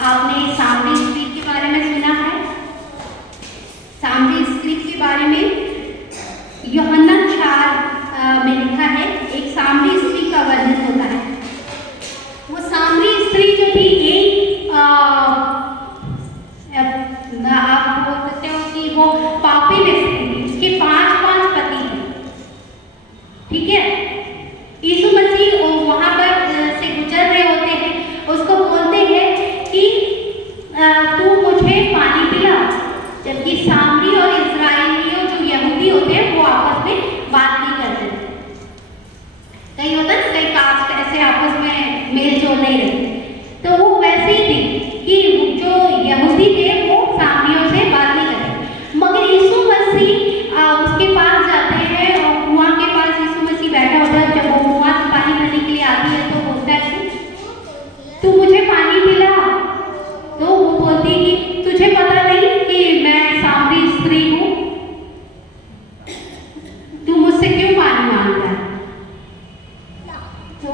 आपने सामरी स्त्री के बारे में सुना है? सामरी स्त्री के बारे में यूहन्ना 4 में लिखा है, एक सामरी स्त्री का वर्णन होता है। वो सामरी स्त्री जो थी एक आप बोल सकते हो कि वो पापिन स्त्री थी, उसके 5 पति थे। ठीक है, यीशु मसीह वहाँ पर से गुजर रहे होते हैं, उसको बोलते हैं कि तू मुझे पानी पिला, जबकि सामरी और इजराइलियों जो यहूदी होते हैं वो आपस में तू मुझे पानी पिला। तो वो बोलती कि तुझे पता नहीं कि मैं सामरी स्त्री हूँ, तू मुझसे क्यों पानी मांगता है? तो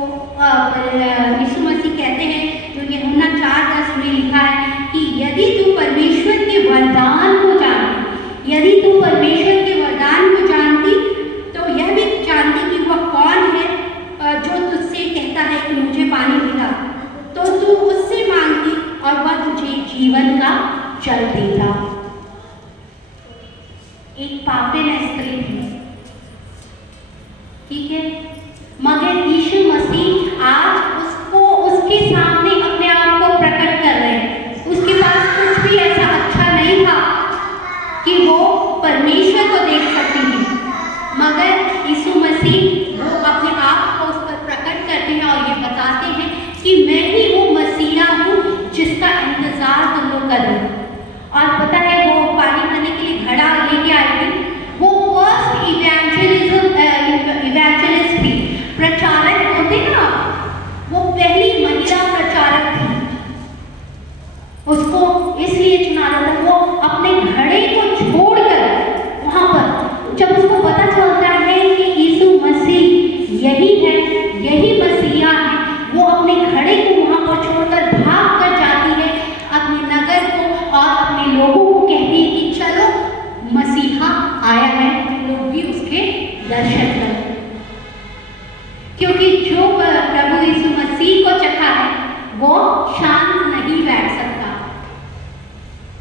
यीशु मसीह कहते हैं, जो यूहन्ना 4:10 में लिखा है कि यदि तू परमेश्वर के वरदान को जानती, यदि तू परमेश्वर के वरदान को जानती, तो यह भी जानती कि वह कौन है जो तुझसे कहता है कि मुझे पानी पिला, तो तू उससे मांगती और वह तुझे जीवन का जल देगा। एक पापिन स्त्री थी, ठीक है, मगर यीशु मसीह आज उसको उसके सामने अपने आप को प्रकट कर रहे हैं। उसके पास कुछ भी ऐसा अच्छा नहीं था कि वो परमेश्वर को देख सकती थी, मगर यीशु मसीह वो अपने आप को उस पर प्रकट करते हैं और ये बताते हैं कि मैं ही वो मसीहा हूँ जिसका इंतजार तुम लोग कर रहे हो। और पता है, वो पानी भरने के लिए घड़ा लेके आई थी, वो फर्स्ट इवेंजलिस्ट थी, प्रचारक होते ना, वो पहली महिला प्रचारक थी। उसको इसलिए चुना जाता, वो अपने घड़े को छोड़कर वहां पर, जब उसको पता चलता है कि यीशु मसीह यही है, यही मसीहा है, वो अपने घड़े को वहां पर छोड़कर भाग कर जाती है अपने नगर को और अपने लोगों को कहती है कि चलो मसीहा आया है, तुम लोग भी उसके दर्शन करो। क्योंकि जो प्रभु यीशु मसीह को चखा है वो शांत नहीं बैठ सकता।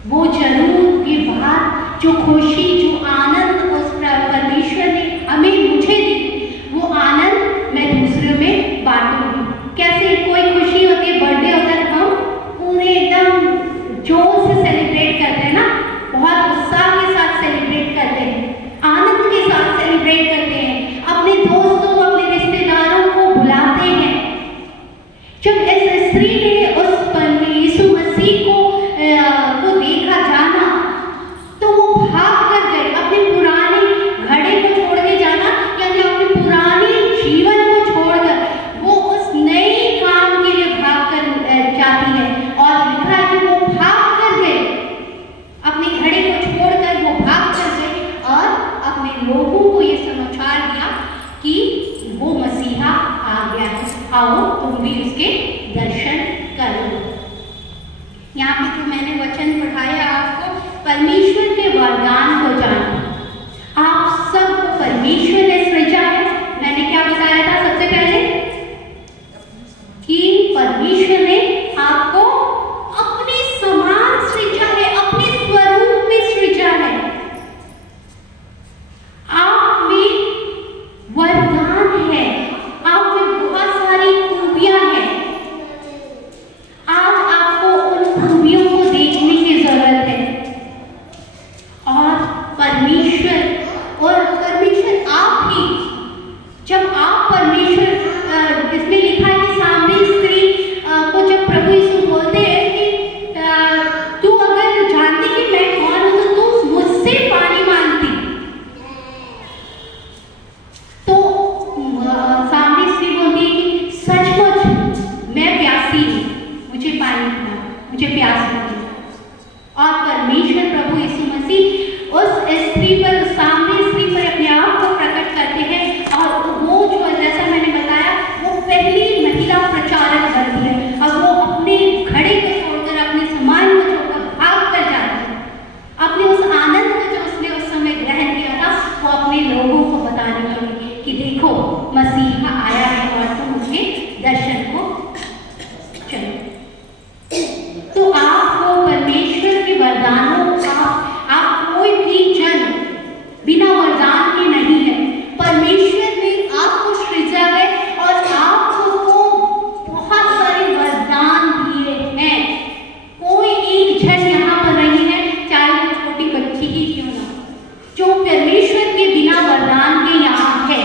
वो जरूर ये बात, जो खुशी, जो आनंद उस परमेश्वर ने हमें मुझे दी, वो आनंद मैं दूसरों में बांटूंगी। कैसे कोई खुशी होती है, बर्थडे होता है, हम पूरे एकदम जोर से सेलिब्रेट करते हैं ना, बहुत उत्साह के साथ सेलिब्रेट करते हैं, आनंद के साथ सेलिब्रेट करते हैं, अपने दोस्तों, अपने रिश्तेदारों को बुलाते हैं। जब इस स्त्री ने उस यीशु मसीह को देखा जाना, तो वो भाग कर गए, अपने पुराने घड़े को छोड़ के जाना, यानी अपने पुराने जीवन को छोड़कर वो उस नए काम के लिए भाग कर जाती है। और लिखा है कि वो भाग कर गए, अपने घड़े को छोड़कर वो भाग कर गए और अपने लोगों को ये समाचार दिया कि वो मसीहा आ गया है, आओ तुम भी उसके दर्शन करो। यहाँ पे जो मैंने वचन पढ़ाया आपको, परमेश्वर के वरदान को जानो। आप सबको परमेश्वर ने सृजा है। मैंने क्या बताया था सबसे पहले कि परमेश्वर ने आपको अपने समान सृजा है, अपने स्वरूप में सृजा है। आप में वरदान है, आप में बहुत सारी खूबियां हैं। आज आपको उन खूबियों को देखने की जरूरत है। और परमेश्वर आप ही, जब आप परमेश्वर, इसमें लिखा है कि सामरी स्त्री को जब प्रभु यीशु बोलते हैं कि तू अगर जानती कि मैं कौन हूं तो तू मुझसे पानी मांगती, तो सामरी स्त्री बोलती है कि सचमुच मैं प्यासी हूँ, मुझे पानी पिला, मुझे प्यास लगी। और परमेश्वर प्रभु यीशु मसीह उस स्त्री पर, सामरी स्त्री पर अपने आप को प्रकट करते हैं। और वो जो, जैसा मैंने बताया, वो पहली महिला प्रचारक बनती है और वो अपने घड़े को छोड़कर, अपने सम्मान को छोड़कर भाग कर जाती है। अपने उस आनंद को जो उसने उस समय ग्रहण किया था, वो अपने लोगों को बताने लगी कि देखो मसीहा आया है और तुम उसके दर्शन को चलो। तो आपको परमेश्वर के वरदानों का, आप कोई भी जन बिना वरदान के नहीं है। परमेश्वर ने आपको सृजा है और आपको बहुत सारे वरदान दिए हैं। कोई एक जन यहाँ पर नहीं है, चाहे वो छोटी बच्ची ही क्यों ना, जो परमेश्वर के बिना वरदान के यहाँ है।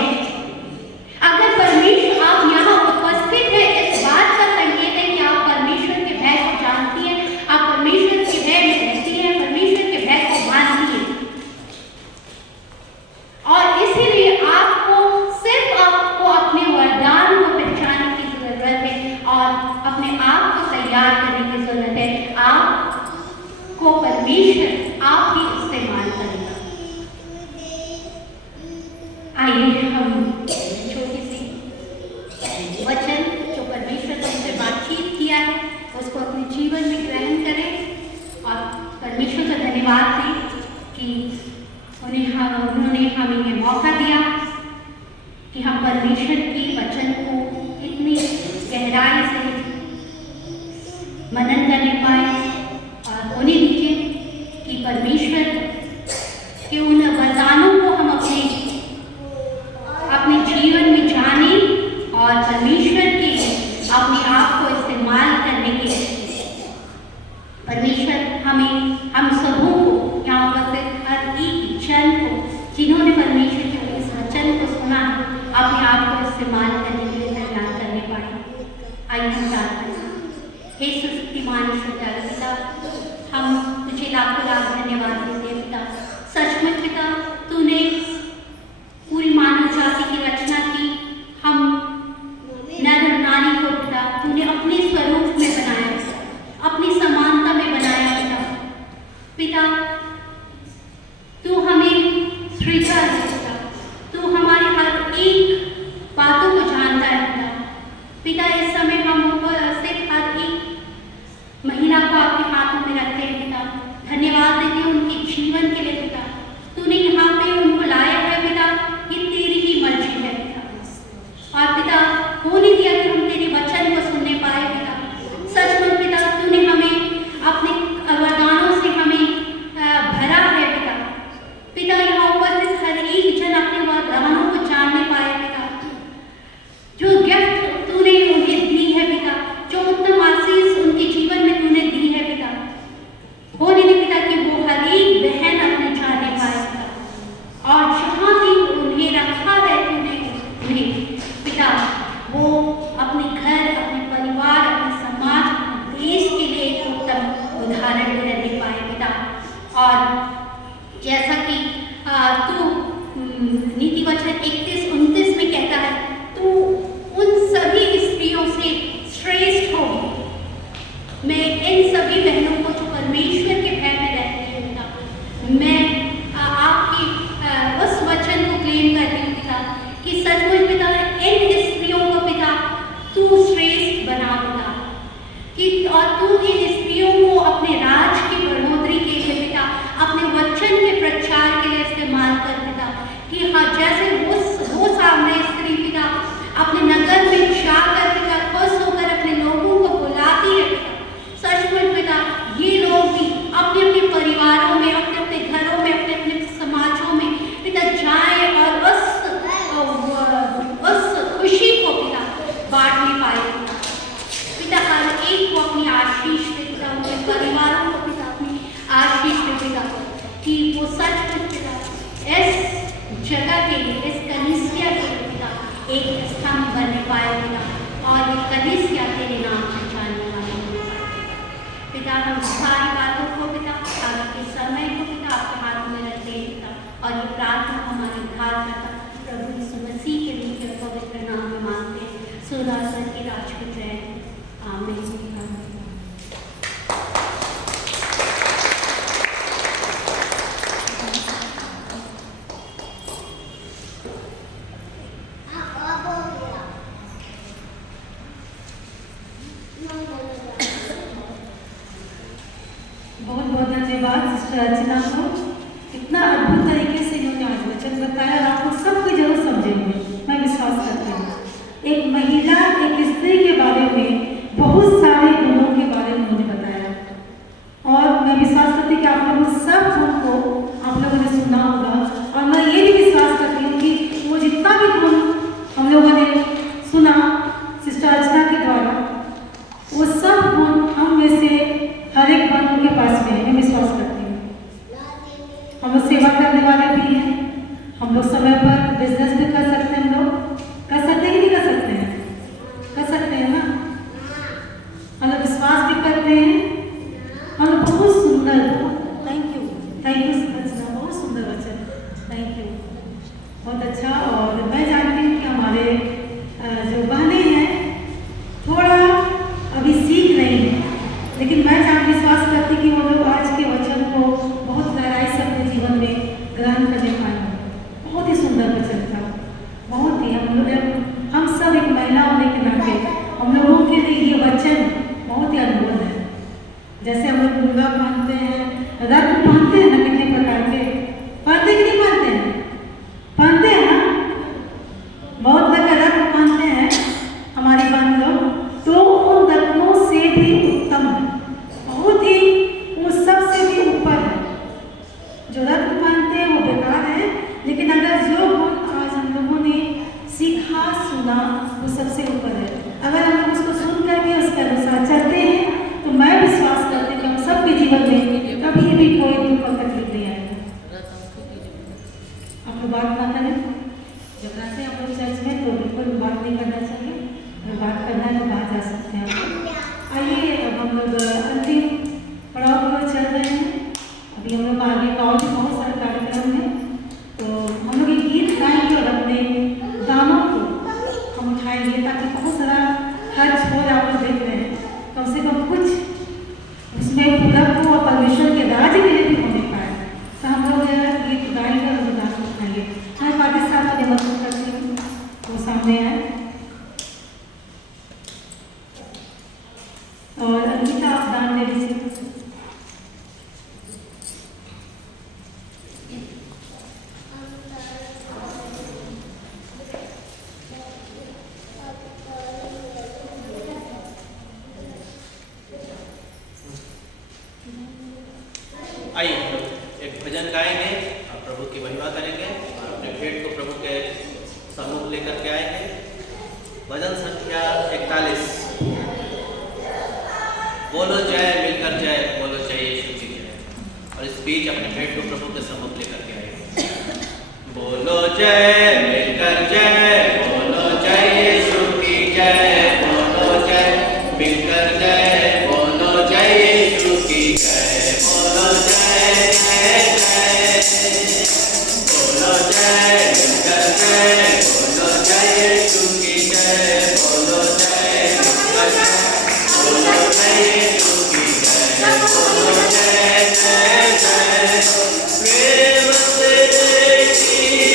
अगर परमेश्वर, आप यहाँ उपस्थित है, इस बात का संकेत है कि आप परमेश्वर के भय को जानती हैं, आप परमेश्वर के भय में रहती हैं, परमेश्वर के भय को मानती हैं। और इसीलिए आपको अपने वरदान को पहचानने की जरूरत है और अपने आप तैयार करने की जरूरत है। आपको परमेश्वर आप ही इस्तेमाल करेगा। आइए हम छोटी सी वचन जो परमेश्वर ने हमसे बातचीत किया है उसको अपने जीवन में ग्रहण करें और परमेश्वर का धन्यवाद दें कि उन्होंने हमें ये मौका दिया कि हम परमेश्वर के वचन को इतनी गहराई से मनन करने पाए और होने दीजिए कि परमेश्वर के उन वरदानों को हम अपने जीवन में जाने और परमेश्वर के अपने आप को इस्तेमाल करने के परमेश्वर हम सबों को यहाँ उपस्थित हर एक जन को जिन्होंने परमेश्वर के इस वचन को सुना अपने आप को इस्तेमाल करने के लिए तैयार करने पाए। आइए हम प्रार्थना करें। हे सुस्तिमान ईश्वर पिता, हम तुझे लाखों लाख धन्यवाद देते हैं पिता। सचमुच पिता, तूने पूरी मानव जाति की रचना की। हम नर और नारी को पिता तूने अपने स्वरूप में बनाया, अपनी समानता में बनाया पिता। पिता तू हमें सृजा है पिता, तू हमारी हर एक बातों को जानता है पिता। पिता इस समय हम सिर्फ हर एक महिला को आपके हाथों में रखते हैं पिता। धन्यवाद देते हैं उनके जीवन के लिए पिता। तूने यहाँ पे उनको लाया है पिता, ये तेरी ही मर्जी है पिता। और पिता होने दिया कि हम तेरे वचन को सुनने पाए पिता। सचमुच पिता तूने हमें अपने वरदानों से हमें भरा है पिता। पिता यहाँ उपस्थित हर एक जन अपने वरदानों को जानने पाए पिता। जो गिफ्ट तूने उन्हें दी है पिता, जो उत्तम आशीष उनके जीवन में तूने दी है पिता, होने दे पिता कि वो हर एक बहन अपने जाने पाए पिता। और जहाँ भी उन्हें रखा है तूने उन्हें पिता, वो अपने घर, अपने परिवार, अपने समाज, अपने देश के लिए एक उत्तम उदाहरण रहने पाए पिता। और जैसा कि तू नीति वचन 31-29 में कहता है, तू उन सभी स्त्रियों से श्रेष्ठ होगी। मैं इन सभी बहनों को जो परमेश्वर के भय में रहती है पिता, मैं आपकी उस वचन को क्लेम करती हूँ पिता कि सचमुच पिता इन स्त्रियों को पिता तू श्रेष्ठ बना पिता कि और तू इन स्त्रियों को अपने राज की बढ़ोतरी के लिए पिता, अपने वचन के प्रचार के लिए इस्तेमाल कर पिता। कि हाँ, जैसे वो सामने स्त्री पिता अपने नगर में जाकर पिता खुश होकर अपने लोगों को बुलाती है पिता, सचमुच पिता ये लोग भी अपने अपने परिवारों में, अपने अपने घरों में, अपने अपने समाजों में पिता जाए और उस खुशी को पिता बांटने पाए पिता। हर एक को अपनी आशीष दे पिता, उनके परिवारों को पिता अपनी आशीष दे पिता कि वो सचमुच पिता इस जगह के लिए, इस कलीसिया के लिए पिता एक स्तंभ बनने पाए पिता। और ये कलीसिया तेरे नाम से जानने वाले पिता। हम सारी बातों को पिता, आगे के समय को पिता आपके हाथों में रखते हैं पिता। और ये प्रार्थना हमारे उद्धारकर्ता प्रभु यीशु मसीह के मीठे और पवित्र नाम में मांगते हैं। सुदासर की राज को जय। आमीन। बहुत बहुत धन्यवाद सिस्टर अर्चना को। इतना अद्भुत तरीके से इन्होंने आज वचन बताया और आपको सब कोई जरूर समझेंगे, मैं विश्वास करती हूँ। एक महिला, एक स्त्री के बारे में बहुत सारे गुणों के बारे में उन्होंने बताया और मैं विश्वास करती हूँ कि आप लोगों सब गुण को आप लोगों ने सुना होगा। और मैं ये भी विश्वास करती हूँ कि वो जितना भी गुण हम लोगों ने सुना सिस्टर अर्चना के द्वारा, वो सब गुण हम में से हर एक बंधु के पास में है। मैं विश्वास करती हूँ हम लोग सेवा करने वाले भी हैं, हम लोग समय पर बिजनेस भी कर सकते हैं। हम लोग कर सकते हैं कि नहीं कर सकते हैं? कर सकते हैं ना। हम लोग विश्वास भी करते हैं। हम लोग बहुत सुंदर, थैंक यू अर्चना, बहुत सुंदर वचन, थैंक यू, बहुत अच्छा। और मैं जानती हूँ कि हमारे जो बहनें हैं थोड़ा अभी सीख रही हैं चूड़ा पहनते हैं, रत्न पहनते हैं ना, कितने प्रकार के पहनते कि नहीं पहनते हैं? पहनते हैं ना, बहुत लोग रत्न पहनते हैं हमारी बहन लोग, तो उन रत्नों से भी उत्तम है, बहुत ही वो सबसे भी ऊपर है। जो रत्न पहनते हैं वो बेकार है, लेकिन अगर जो गुण आज हम लोगों ने सीखा सुना वो सबसे ऊपर है। अगर हम लोग उसको सुन करके उसके अनुसार चलते हैं तो मैं विश्वास करती हूँ कि हम सबके जीवन में कभी भी कोई दुख और तकलीफ नहीं आएगा। आप लोग बात ना करें, जब रहते हैं आप लोग चर्च में तो बिल्कुल बात नहीं करना चाहिए, अगर बात करना है तो बाहर जा सकते हैं आप लोग। आइए अब हम लोग अंतिम पड़ाव की ओर चल रहे हैं। अभी हम लोग आगे का और भी बहुत सारे कार्यक्रम हैं, तो हम लोग एक गीत गाएंगे और अपने दानों को हम उठाएंगे ताकि बहुत सारा खर्च हो रहा, आप लोग देख रहे हैं, कम से कम कुछ उसमें पूरा हो और परमेश्वर के राज्य के लिए भी होने पाए। तो हम लोग गीत गाएंगे और हम दान उठाएंगे। मैं पाकिस्तान को निमंत्रण करती हूँ वो सामने आए और अंकिता आप दान दे दीजिए। आइए हम लोग एक भजन गाएंगे और प्रभु की महिमा करेंगे और अपने भेंट को प्रभु के सम्मुख लेकर के आएंगे। भजन संख्या 41। बोलो जय, मिलकर जय, बोलो जय यीशु की जय। और इस बीच अपने भेंट को प्रभु के सम्मुख लेकर के आएंगे। बोलो जय, मिलकर जय, बोलो जय यीशु की जय, बोलो जय, मिलकर जय, बोलो जय यीशु की जय, बोलो जय जय जय, बोलो जय, मिलकर जय, बोलो जय यीशु की जय, बोलो जय, मिलकर जय, बोलो जय यीशु की जय, बोलो जय जय जय। प्रेम से देखिए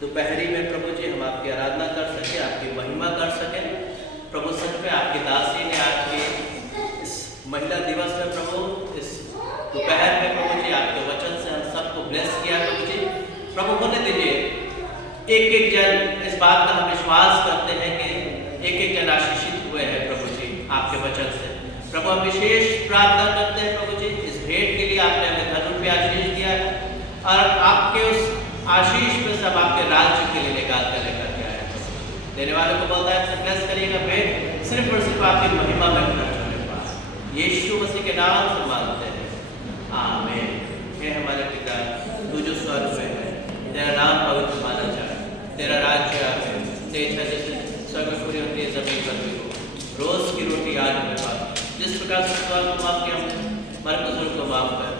दोपहरी में प्रभु जी हम आपकी आराधना कर सके, आपकी महिमा कर सके। प्रभु सच में आपकी दासी ने आज के इस महिला दिवस में प्रभु इस दोपहर में प्रभु जी आपके वचन से हम सबको ब्लेस किया। प्रभु जी प्रभु होने दीजिए एक एक जन इस बात का हम विश्वास करते हैं कि एक एक जन आशीषित हुए हैं प्रभु जी आपके वचन से। प्रभु हम विशेष प्रार्थना करते हैं प्रभु जी इस भेंट के लिए आपने हमें धन रूपी आशीष दिया है और आपके उस आशीष में सब आपके राज्य के लिए लेकर के आए। देने वाले को बोलता है ब्लेस करिएगा, भेंट सिर्फ और सिर्फ आपकी महिमा में खर्च होने पाए। यीशु मसीह के नाम से मांगते हैं, आमीन। हे हमारे पिता तू जो स्वर्ग में है, तेरा नाम पवित्र माना जाए, तेरा राज्य आए, तेरी इच्छा जैसे स्वर्ग में पूरी होती है जमीन पर भी हो। रोज की रोटी आज हमें पास, जिस प्रकार से स्वर्ग को माफ किया हमारे बुजुर्ग को माफ कर,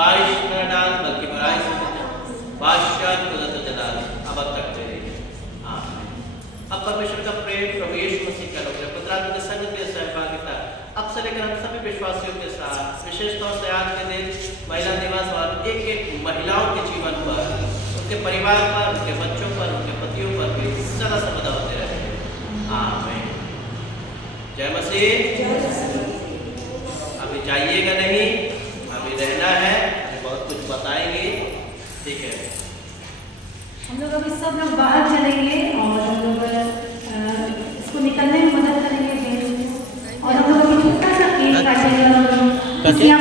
बारिश न डाल बल्कि बुराई से बचा, बादशाह को जलाल अब तक तेरे। आमीन। अब परमेश्वर का प्रेम प्रभु यीशु मसीह का अनुग्रह पुत्र आत्मा के संग के सहभागिता अब से लेकर हम सभी विश्वासियों के साथ विशेष तौर से आज के दिन महिला दिवस और एक एक महिलाओं के जीवन पर, उनके परिवार पर, उनके बच्चों पर, उनके पतियों पर भी सदा सर्वदा होते रहे। आमीन। जय मसीह। अभी जाइएगा नहीं, अभी रहना है, अभी बहुत कुछ बताएंगे, ठीक है। हम लोग अभी सब लोग बाहर चलेंगे और हम लोग इसको निकलने में मदद करेंगे और हम लोग अभी छोटा सा केक काटेंगे और खुशियाँ